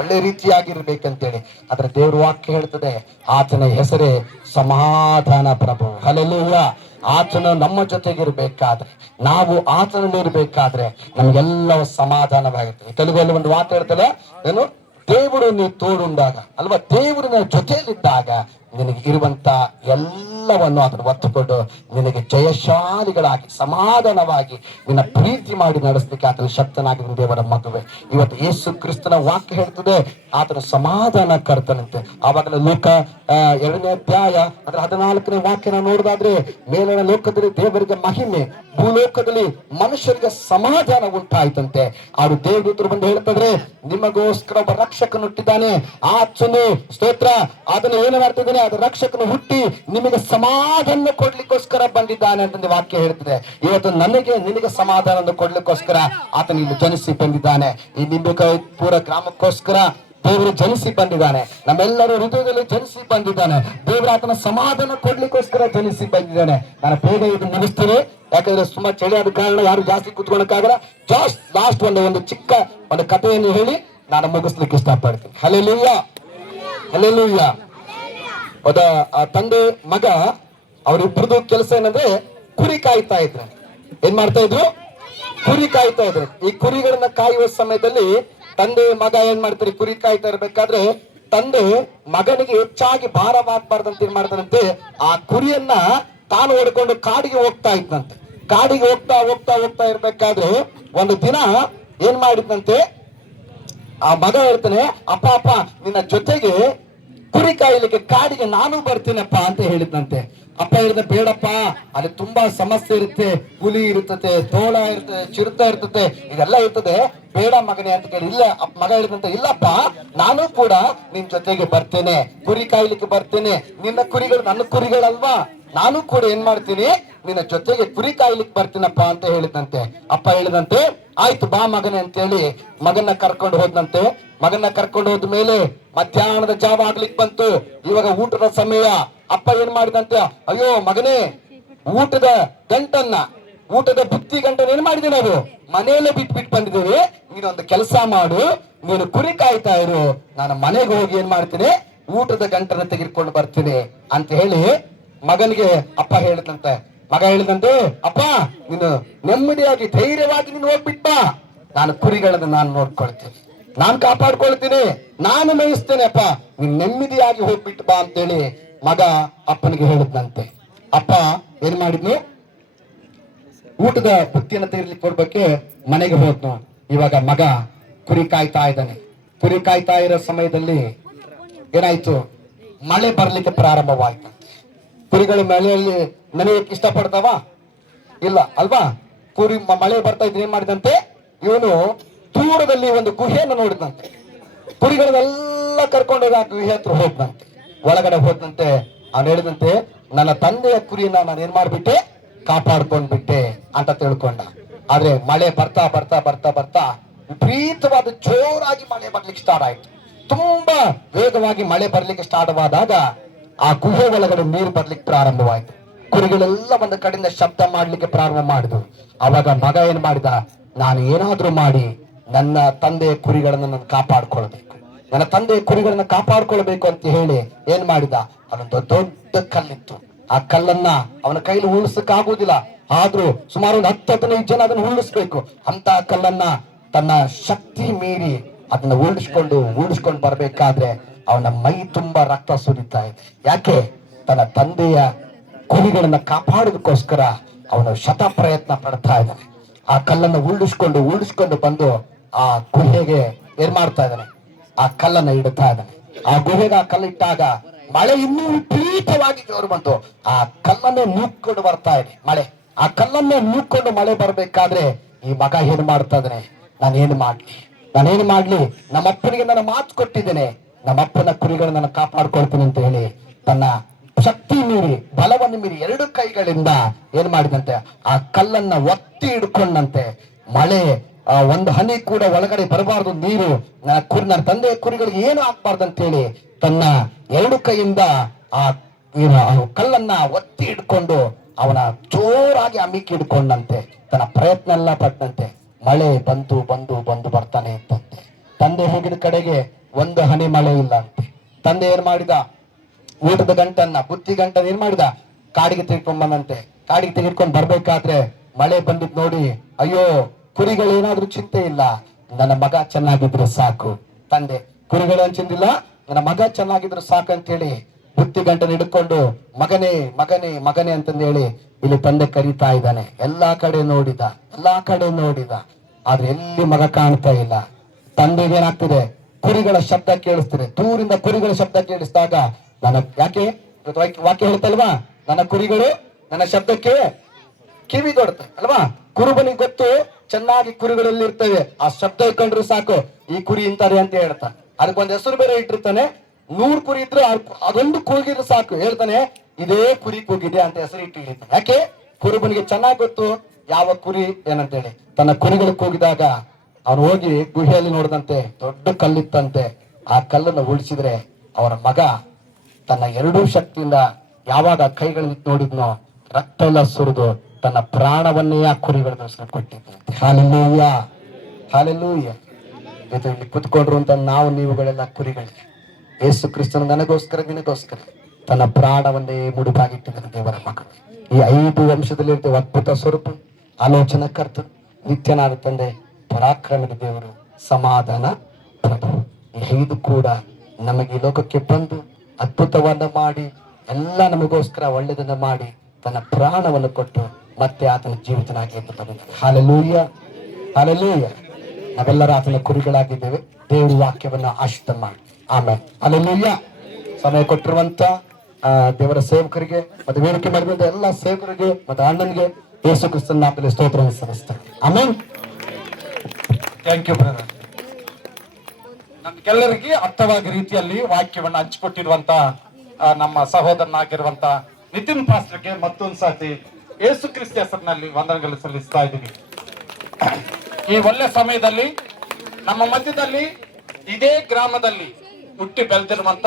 ಒಳ್ಳೆ ರೀತಿಯಾಗಿರ್ಬೇಕಂತೇಳಿ. ಆದ್ರೆ ದೇವ್ರ ವಾಕ್ಯ ಹೇಳ್ತದೆ, ಆತನ ಹೆಸರೇ ಸಮಾಧಾನ ಪ್ರಭು. ಹಲ್ಲೆಲೂಯ. ಆತನ ನಮ್ಮ ಜೊತೆಗಿರ್ಬೇಕಾದ್ರೆ, ನಾವು ಆತನಲ್ಲಿ ಇರ್ಬೇಕಾದ್ರೆ ನಮ್ಗೆಲ್ಲ ಸಮಾಧಾನವಾಗಿರ್ತದೆ. ತೆಲುಗಲ್ಲಿ ಒಂದು ಮಾತು ಹೇಳ್ತದೆ, ಏನು, ದೇವರು ನೀವು ತೋಡುಂಡಾಗ ಅಲ್ವಾ, ದೇವರಿನ ಜೊತೆಯಲ್ಲಿದ್ದಾಗ ನಿನಗೆ ಇರುವಂತ ಎಲ್ಲವನ್ನು ಅದನ್ನು ಒತ್ತುಕೊಂಡು ನಿನಗೆ ಜಯಶಾಲಿಗಳಾಗಿ ಸಮಾಧಾನವಾಗಿ ನಿನ್ನ ಪ್ರೀತಿ ಮಾಡಿ ನಡೆಸಲಿಕ್ಕೆ ಆತನ ಶಕ್ತನಾಗಿದ್ದ ದೇವರ ಮಗುವೆ. ಇವತ್ತು ಯೇಸು ಕ್ರಿಸ್ತನ ವಾಕ್ಯ ಹೇಳ್ತದೆ, ಆತನ ಸಮಾಧಾನ ಕರ್ತನಂತೆ. ಆವಾಗಲೇ ಲೋಕ 2ನೇ ಅಧ್ಯಾಯ ಅದರ 14ನೇ ವಾಕ್ಯನ ನೋಡೋದಾದ್ರೆ, ಮೇಲಿನ ಲೋಕದಲ್ಲಿ ದೇವರಿಗೆ ಮಹಿಮೆ, ಭೂಲೋಕದಲ್ಲಿ ಮನುಷ್ಯರಿಗೆ ಸಮಾಧಾನ ಉಂಟಾಯ್ತಂತೆ. ಅವರು ದೇವದೂತರು ಬಂದು ಹೇಳ್ತಿದ್ರೆ, ನಿಮಗೋಸ್ಕರ ಒಬ್ಬ ರಕ್ಷಕನು ಹುಟ್ಟಿದ್ದಾನೆ, ಆತನು ಸ್ತೋತ್ರ, ಅದನ್ನು ಏನು ಮಾಡ್ತಿದ್ದಾನೆ, ಅದು ರಕ್ಷಕನು ಹುಟ್ಟಿ ನಿಮಗೆ ಸಮಾಧಾನ ಕೊಡ್ಲಿಕ್ಕೋಸ್ಕರ ಬಂದಿದ್ದಾನೆ ಅಂತಂದು ವಾಕ್ಯ ಹೇಳ್ತದೆ. ಇವತ್ತು ನನಗೆ ನಿನಗೆ ಸಮಾಧಾನ ಕೊಡ್ಲಿಕ್ಕೋಸ್ಕರ ಆತನು ಇಲ್ಲಿ ಜನಿಸಿ ಬಂದಿದ್ದಾನೆ. ಈ ನಿಂಬೆಕಾಯಿ ಪೂರ ಗ್ರಾಮಕ್ಕೋಸ್ಕರ ದೇವರು ಜನಿಸಿ ಬಂದಿದ್ದಾನೆ, ನಮ್ಮೆಲ್ಲರ ಹೃದಯದಲ್ಲಿ ಜನಿಸಿ ಬಂದಿದ್ದಾನೆ. ದೇವರು ಆತನ ಸಮಾಧಾನ ಕೊಡ್ಲಿಕ್ಕೋಸ್ಕರ ಜನಿಸಿ ಬಂದಿದ್ದಾನೆ. ನಾನು ಬೇಗ ಇದು ಮುಗಿಸ್ತೀನಿ, ಯಾಕಂದ್ರೆ ತುಂಬಾ ಚಳಿ ಆದ ಕಾರಣ ಯಾರು ಜಾಸ್ತಿ ಕೂತ್ಕೊಳಕ್ಕಾಗಲ್ಲ. ಲಾಸ್ಟ್ ಒಂದು ಚಿಕ್ಕ ಒಂದು ಕಥೆಯನ್ನು ಹೇಳಿ ನಾನು ಮುಗಿಸ್ಲಿಕ್ಕೆ ಇಷ್ಟಪಡ್ತೀನಿ. Hallelujah, hallelujah. ತಂದೆ ಮಗ ಅವರಿಬ್ಬರದು ಕೆಲಸ ಏನಂದ್ರೆ ಕುರಿ ಕಾಯ್ತಾ ಇದ್ರು. ಏನ್ ಮಾಡ್ತಾ ಇದ್ರು, ಕುರಿ ಕಾಯ್ತಾ ಇದ್ರು. ಈ ಕುರಿಗಳನ್ನ ಕಾಯುವ ಸಮಯದಲ್ಲಿ ತಂದೆ ಮಗ ಏನ್ ಮಾಡ್ತಾರೆ, ಕುರಿ ಕಾಯ್ತಾ ಇರ್ಬೇಕಾದ್ರೆ ತಂದೆ ಮಗನಿಗೆ ಹೆಚ್ಚಾಗಿ ಭಾರವಾಗಬಾರ್ದಂತ ಏನ್ ಮಾಡ್ತಾನಂತೆ, ಆ ಕುರಿಯನ್ನ ತಾನು ಹೊಡ್ಕೊಂಡು ಕಾಡಿಗೆ ಹೋಗ್ತಾ ಇದ್ನಂತೆ. ಕಾಡಿಗೆ ಹೋಗ್ತಾ ಹೋಗ್ತಾ ಹೋಗ್ತಾ ಇರ್ಬೇಕಾದ್ರೆ ಒಂದು ದಿನ ಏನ್ ಮಾಡಿದ್ನಂತೆ, ಆ ಮಗ ಹೇಳ್ತಾನೆ, ಅಪ್ಪ ಅಪ್ಪ ನಿನ್ನ ಜೊತೆಗೆ ಕುರಿ ಕಾಯಲಿಕ್ಕೆ ಕಾಡಿಗೆ ನಾನು ಬರ್ತೀನಪ್ಪ ಅಂತ ಹೇಳಿದ್ನಂತೆ. ಅಪ್ಪ ಹೇಳಿದ, ಬೇಡಪ್ಪ, ಅಲ್ಲಿ ತುಂಬಾ ಸಮಸ್ಯೆ ಇರುತ್ತೆ, ಹುಲಿ ಇರ್ತದೆ, ತೋಳ ಇರ್ತದೆ, ಚಿರುತ ಇರ್ತದೆ, ಇದೆಲ್ಲ ಇರ್ತದೆ, ಬೇಡ ಮಗನೇ ಅಂತ ಕೇಳಿ. ಇಲ್ಲ ಮಗ ಹೇಳಿದಂತೆ, ಇಲ್ಲಪ್ಪ ನಾನು ಕೂಡ ನಿನ್ ಜೊತೆಗೆ ಬರ್ತೇನೆ, ಕುರಿ ಕಾಯ್ಲಿಕ್ಕೆ ಬರ್ತೇನೆ, ನಿನ್ನ ಕುರಿಗಳು ನನ್ನ ಕುರಿಗಳಲ್ವಾ, ನಾನು ಕೂಡ ಏನ್ ಮಾಡ್ತೀನಿ, ನಿನ್ನ ಜೊತೆಗೆ ಕುರಿ ಕಾಯ್ಲಿಕ್ಕೆ ಬರ್ತೀನಪ್ಪ ಅಂತ ಹೇಳಿದಂತೆ. ಅಪ್ಪ ಹೇಳಿದಂತೆ, ಆಯ್ತು ಬಾ ಮಗನೇ ಅಂತೇಳಿ ಮಗನ್ನ ಕರ್ಕೊಂಡು ಹೋದ್ನಂತೆ. ಮಗನ್ನ ಕರ್ಕೊಂಡು ಹೋದ ಮೇಲೆ ಮಧ್ಯಾಹ್ನದ ಜಾವ ಆಗ್ಲಿಕ್ಕೆ ಬಂತು. ಇವಾಗ ಊಟದ ಸಮಯ. ಅಪ್ಪ ಏನ್ ಮಾಡಿದಂತೆ, ಅಯ್ಯೋ ಮಗನೇ, ಊಟದ ಬುತ್ತಿ ಗಂಟನ್ನು ಏನ್ ಮಾಡಿದೆ, ನಾವು ಮನೆಯಲ್ಲೇ ಬಿಟ್ಟು ಬಂದಿದ್ದೇವೆ, ನೀನೊಂದು ಕೆಲಸ ಮಾಡು, ನೀನು ಕುರಿ ಕಾಯ್ತಾ ಇರು, ನಾನು ಮನೆಗೆ ಹೋಗಿ ಏನ್ ಮಾಡ್ತೀನಿ, ಊಟದ ಗಂಟನ್ನು ತೆಗೆದುಕೊಂಡು ಬರ್ತೀನಿ ಅಂತ ಹೇಳಿ ಮಗನಿಗೆ ಅಪ್ಪ ಹೇಳಿದಂತೆ. ಮಗ ಹೇಳಿದಂತೆ, ಅಪ್ಪ ನೀನು ನೆಮ್ಮದಿಯಾಗಿ ಧೈರ್ಯವಾಗಿ ನೀನು ಹೋಗ್ಬಿಟ್ಟ, ನಾನು ಕುರಿಗಳನ್ನ ನಾನು ನೋಡ್ಕೊಳ್ತೀನಿ, ನಾನು ಕಾಪಾಡ್ಕೊಳ್ತೀನಿ, ನಾನು ಮೇಯಿಸ್ತೇನೆ, ಅಪ್ಪ ನೀನ್ ನೆಮ್ಮದಿಯಾಗಿ ಹೋಗ್ಬಿಟ್ಟು ಬಾ ಅಂತೇಳಿ ಮಗ ಅಪ್ಪನಿಗೆ ಹೇಳಿದ್ನಂತೆ. ಅಪ್ಪ ಏನ್ ಮಾಡಿದ್ನು, ಊಟದ ಬುತ್ತಿಯನ್ನು ತೆಗಿಲಿಕ್ಕೆ ಕೊಡ್ಬೇಕೆ ಮನೆಗೆ ಹೋದ್ನು. ಇವಾಗ ಮಗ ಕುರಿ ಕಾಯ್ತಾ ಇದ್ದಾನೆ. ಕುರಿ ಕಾಯ್ತಾ ಇರೋ ಸಮಯದಲ್ಲಿ ಏನಾಯ್ತು, ಮಳೆ ಬರ್ಲಿಕ್ಕೆ ಪ್ರಾರಂಭವಾಯ್ತು. ಕುರಿಗಳು ಮಳೆಯಲ್ಲಿ ನೆನೆಯಕ್ಕೆ ಇಷ್ಟಪಡ್ತಾವ? ಇಲ್ಲ ಅಲ್ವಾ? ಕುರಿ ಮಳೆ ಬರ್ತಾ ಇದ್ರೆ ಏನ್ ಮಾಡಿದಂತೆ, ಇವನು ದೂರದಲ್ಲಿ ಒಂದು ಗುಹೆಯನ್ನು ನೋಡಿದಂತೆ. ಕುರಿಗಳನ್ನೆಲ್ಲ ಕರ್ಕೊಂಡೋಗಿ ಆ ಗುಹೆ ಹತ್ರ ಹೋದಂತೆ. ಒಳಗಡೆ ಹೋದಂತೆ ಅವ್ನು ಹೇಳಿದಂತೆ, ನನ್ನ ತಂದೆಯ ಕುರಿಯನ್ನ ನಾನು ಏನ್ ಮಾಡ್ಬಿಟ್ಟೆ, ಕಾಪಾಡ್ಕೊಂಡ್ಬಿಟ್ಟೆ ಅಂತ ತಿಳ್ಕೊಂಡ. ಆದ್ರೆ ಮಳೆ ಬರ್ತಾ ಬರ್ತಾ ಬರ್ತಾ ಬರ್ತಾ ವಿಪರೀತವಾದ ಜೋರಾಗಿ ಮಳೆ ಬರ್ಲಿಕ್ಕೆ ಸ್ಟಾರ್ಟ್ ಆಯ್ತು. ತುಂಬಾ ವೇಗವಾಗಿ ಮಳೆ ಬರ್ಲಿಕ್ಕೆ ಸ್ಟಾರ್ಟ್ ಆದಾಗ ಆ ಗುಹೆ ಒಳಗಡೆ ನೀರು ಬರ್ಲಿಕ್ಕೆ ಪ್ರಾರಂಭವಾಯ್ತು. ಕುರಿಗಳೆಲ್ಲ ಒಂದು ಕಡೆಯಿಂದ ಶಬ್ದ ಮಾಡ್ಲಿಕ್ಕೆ ಪ್ರಾರಂಭ ಮಾಡಿದ್ರು. ಅವಾಗ ಮಗ ಏನ್ ಮಾಡಿದ, ನಾನು ಏನಾದ್ರೂ ಮಾಡಿ ನನ್ನ ತಂದೆಯ ಕುರಿಗಳನ್ನ ನಾನು ಕಾಪಾಡ್ಕೊಳ್ಬೇಕು, ನನ್ನ ತಂದೆಯ ಕುರಿಗಳನ್ನ ಕಾಪಾಡ್ಕೊಳ್ಬೇಕು ಅಂತ ಹೇಳಿ ಏನ್ ಮಾಡಿದ, ಅದೊಂದು ದೊಡ್ಡ ಕಲ್ಲಿತ್ತು. ಆ ಕಲ್ಲನ್ನ ಅವನ ಕೈಲಿ ಉಳಿಸಕ್ ಆಗುದಿಲ್ಲ. ಆದ್ರೂ ಸುಮಾರು ಒಂದು 10-15 ಜನ ಅದನ್ನ ಉಳಿಸ್ಬೇಕು. ಅಂತ ಕಲ್ಲನ್ನ ತನ್ನ ಶಕ್ತಿ ಮೀರಿ ಅದನ್ನ ಉಳಿಸ್ಕೊಂಡು ಬರ್ಬೇಕಾದ್ರೆ ಅವನ ಮೈ ತುಂಬಾ ರಕ್ತ ಸುರಿತಾ ಇದೆ. ಯಾಕೆ? ತನ್ನ ತಂದೆಯ ಕುರಿಗಳನ್ನ ಕಾಪಾಡೋದಕ್ಕೋಸ್ಕರ ಅವನು ಶತ ಪ್ರಯತ್ನ ಪಡ್ತಾ ಇದ್ದಾನೆ. ಆ ಕಲ್ಲನ್ನ ಉಳಿಸ್ಕೊಂಡು ಬಂದು ಆ ಗುಹೆಗೆ ಏನ್ ಮಾಡ್ತಾ ಇದ್ದಾನೆ, ಆ ಕಲ್ಲನ್ನ ಇಡ್ತಾ ಇದ್ದಾನೆ. ಆ ಗುಹೆಗೆ ಆ ಕಲ್ಲಿಟ್ಟಾಗ ಮಳೆ ಇನ್ನೂ ವಿಪರೀತವಾಗಿ ಜೋರು ಬಂತು. ಆ ಕಲ್ಲನ್ನೇ ನೂಕ್ಕೊಂಡು ಬರ್ತಾ ಇದೆ ಮಳೆ. ಆ ಕಲ್ಲನ್ನೇ ನೂಕ್ಕೊಂಡು ಮಳೆ ಬರ್ಬೇಕಾದ್ರೆ ಈ ಮಗ ಏನ್ ಮಾಡ್ತಾ ಇದ್ದಾನೆ, ನಾನೇನು ಮಾಡ್ಲಿ, ನಮ್ಮಪ್ಪನಿಗೆ ನಾನು ಮಾತು ಕೊಟ್ಟಿದ್ದೇನೆ, ನಮ್ಮಪ್ಪನ ಕುರಿಗಳನ್ನ ನಾನು ಕಾಪಾಡ್ಕೊಳ್ತೀನಿ ಅಂತ ಹೇಳಿ ತನ್ನ ಶಕ್ತಿ ಮೀರಿ, ಬಲವನ್ನು ಮೀರಿ 2 ಕೈಗಳಿಂದ ಏನ್ ಮಾಡಿದಂತೆ, ಆ ಕಲ್ಲನ್ನ ಒತ್ತಿ ಹಿಡ್ಕೊಂಡಂತೆ. ಮಳೆ ಒಂದು ಹನಿ ಕೂಡ ಒಳಗಡೆ ಬರಬಾರ್ದು, ನೀರು ನನ್ನ ತಂದೆಯ ಕುರಿಗಳಿಗೆ ಏನು ಆಗ್ಬಾರ್ದು ಅಂತ ಹೇಳಿ ತನ್ನ 2 ಕೈಯಿಂದ ಆ ಕಲ್ಲನ್ನ ಒತ್ತಿ ಹಿಡ್ಕೊಂಡು ಅವನ ಜೋರಾಗಿ ಅಮಿಕಿ ಹಿಡ್ಕೊಂಡಂತೆ ತನ್ನ ಪ್ರಯತ್ನ ಎಲ್ಲ ಪಟ್ಟಂತೆ. ಮಳೆ ಬಂದು ಬರ್ತಾನೆ ಇತ್ತಂತೆ. ತಂದೆ ಹೋಗಿದ ಕಡೆಗೆ ಒಂದು ಹನಿ ಮಳೆ ಇಲ್ಲ ಅಂತೆ. ತಂದೆ ಏನ್ ಮಾಡಿದ, ಊಟದ ಗಂಟನ್ನ ಬುತ್ತಿ ಗಂಟನ್ನ ಏನ್ ಮಾಡಿದ, ಕಾಡಿಗೆ ತೆಗೆದುಕೊಂಡ್ ಬಂದಂತೆ. ಕಾಡಿಗೆ ತೆಗೆದುಕೊಂಡು ಬರ್ಬೇಕಾದ್ರೆ ಮಳೆ ಬಂದಿದ್ ನೋಡಿ, ಅಯ್ಯೋ ಕುರಿಗಳೇನಾದ್ರೂ ಚಿಂತೆ ಇಲ್ಲ, ನನ್ನ ಮಗ ಚೆನ್ನಾಗಿದ್ರು ಸಾಕು. ತಂದೆ ಕುರಿಗಳೇನ್ ಚಿಂತಿಲ್ಲ, ನನ್ನ ಮಗ ಚೆನ್ನಾಗಿದ್ರು ಸಾಕು ಅಂತ ಹೇಳಿ ಬುತ್ತಿ ಗಂಟನ ಹಿಡ್ಕೊಂಡು ಮಗನೇ ಮಗನೇ ಮಗನೇ ಅಂತಂದು ಹೇಳಿ ಇಲ್ಲಿ ತಂದೆ ಕರೀತಾ ಇದ್ದಾನೆ. ಎಲ್ಲಾ ಕಡೆ ನೋಡಿದ, ಆದ್ರೆ ಎಲ್ಲಿ ಮಗ ಕಾಣ್ತಾ ಇಲ್ಲ. ತಂದೆಗೆ ಏನಾಗ್ತಿದೆ, ಕುರಿಗಳ ಶಬ್ದ ಕೇಳಿಸ್ತಿದೆ. ದೂರಿಂದ ಕುರಿಗಳ ಶಬ್ದ ಕೇಳಿಸಿದಾಗ ಯಾಕೆ ವಾಕ್ಯ ಹೇಳ್ತಲ್ವಾ, ನನ್ನ ಕುರಿಗಳು ನನ್ನ ಶಬ್ದಕ್ಕೆ ಕಿವಿ ಕೊಡ್ತವೆ ಅಲ್ವಾ? ಕುರುಬನಿಗೆ ಗೊತ್ತು ಚೆನ್ನಾಗಿ ಕುರಿಗಳಲ್ಲಿ ಇರ್ತವೆ, ಆ ಶಬ್ದ ಇಟ್ಕೊಂಡ್ರು ಸಾಕು ಈ ಕುರಿ ಇಂತಾರೆ ಅಂತ ಹೇಳ್ತಾನೆ. ಅದಕ್ಕೊಂದು ಹೆಸರು ಬೇರೆ ಇಟ್ಟಿರ್ತಾನೆ. 100 ಕುರಿ ಇದ್ರೆ ಅದೊಂದು ಕೂಗಿದ್ರೆ ಸಾಕು, ಹೇಳ್ತಾನೆ ಇದೇ ಕುರಿ ಕೂಗಿದೆ ಅಂತ ಹೆಸರು ಇಟ್ಟಿರ್ತಾನೆ. ಯಾಕೆ? ಕುರುಬನಿಗೆ ಚೆನ್ನಾಗಿ ಗೊತ್ತು ಯಾವ ಕುರಿ ಏನಂತೇಳಿ. ತನ್ನ ಕುರಿಗಳು ಕೂಗಿದಾಗ ಅವನು ಹೋಗಿ ಗುಹೆಯಲ್ಲಿ ನೋಡಿದಂತೆ ದೊಡ್ಡ ಕಲ್ಲಿತ್ತಂತೆ. ಆ ಕಲ್ಲನ್ನು ಉಳಿಸಿದ್ರೆ ಅವರ ಮಗ ತನ್ನ 2 ಶಕ್ತಿಯಿಂದ ಯಾವಾಗ ಕೈಗಳಲ್ಲಿ ನೋಡಿದ್ನೋ ರಕ್ತ ಎಲ್ಲ ಸುರಿದು ತನ್ನ ಪ್ರಾಣವನ್ನೇ ಆ ಕುರಿಗಳನ್ನ ಕೊಟ್ಟಿದ್ದಂತೆ. ಹಾಲೆಲೂಯ. ಇಲ್ಲಿ ಕುತ್ಕೊಂಡ್ರು ಅಂತ ನಾವು ನೀವುಗಳೆಲ್ಲ ಕುರಿಗಳಿಗೆ ಯೇಸು ಕ್ರಿಸ್ತನ ನನಗೋಸ್ಕರ ನಿನಗೋಸ್ಕರ ತನ್ನ ಪ್ರಾಣವನ್ನೇ ಮುಡುಪಾಗಿಟ್ಟಿದ್ದಾನೆ ದೇವರ ಮಕ್ಕಳು. ಈ 5 ವಂಶದಲ್ಲಿ ಇರ್ತೇವೆ. ಅದ್ಭುತ ಸ್ವರೂಪ, ಆಲೋಚನಾ ಕರ್ತ, ನಿತ್ಯನಾದ ತಂದೆ, ಪರಾಕ್ರಮದ ದೇವರು, ಸಮಾಧಾನ ಪ್ರಭು. ಈ 5 ಕೂಡ ನಮಗೆ ಈ ಲೋಕಕ್ಕೆ ಬಂದು ಅದ್ಭುತವನ್ನ ಮಾಡಿ ಎಲ್ಲ ನಮಗೋಸ್ಕರ ಒಳ್ಳೆದನ್ನ ಮಾಡಿ ತನ್ನ ಪ್ರಾಣವನ್ನು ಕೊಟ್ಟು ಮತ್ತೆ ಆತನ ಜೀವಿತನಾಗಿ ಹಾಲೆಲೂಯ. ನಾವೆಲ್ಲರೂ ಆತನ ಕುರಿಗಳಾಗಿದ್ದೇವೆ. ದೇವರ ವಾಕ್ಯವನ್ನ ಆಶಿತ ಮಾಡಿ ಆಮೇಲೆ ಹಾಲೆಲೂಯ. ಸಮಯ ಕೊಟ್ಟಿರುವಂತ ದೇವರ ಸೇವಕರಿಗೆ ಮತ್ತೆ ವೇದಿಕೆ ಮಾಡಿದಂತ ಎಲ್ಲ ಸೇವಕರಿಗೆ ಮತ್ತೆ ಅಣ್ಣನಿಗೆ ಯೇಸು ಕ್ರಿಸ್ತನ ನಾಮದಲ್ಲಿ ಸ್ತೋತ್ರವನ್ನು ಸಲ್ಲಿಸ್ತಾರೆ. ಆಮೇಲೆ ಥ್ಯಾಂಕ್ ಯು ಬ್ರದರ್. ನಮ್ಗೆಲ್ಲರಿಗೆ ಅರ್ಥವಾಗಿ ರೀತಿಯಲ್ಲಿ ವಾಕ್ಯವನ್ನು ಹಂಚಿಕೊಟ್ಟಿರುವಂತ ನಮ್ಮ ಸಹೋದರನಾಗಿರುವಂತ ನಿತಿನ್ ಪಾಸ್ಟರ್ಗೆ ಮತ್ತೊಂದು ಸಾತಿ ಯೇಸು ಕ್ರಿಸ್ತ ಹೆಸರಿನಲ್ಲಿ ವಂದನೆಗಳು ಸಲ್ಲಿಸ್ತಾ ಇದ್ದೀವಿ. ಈ ಒಳ್ಳೆ ಸಮಯದಲ್ಲಿ ನಮ್ಮ ಮಧ್ಯದಲ್ಲಿ ಇದೇ ಗ್ರಾಮದಲ್ಲಿ ಹುಟ್ಟಿ ಬೆಳೆದಿರುವಂತ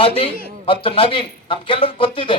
ಆದಿ ಮತ್ತು ನವೀನ್ ನಮ್ಗೆಲ್ಲರಿಗೂ ಗೊತ್ತಿದೆ.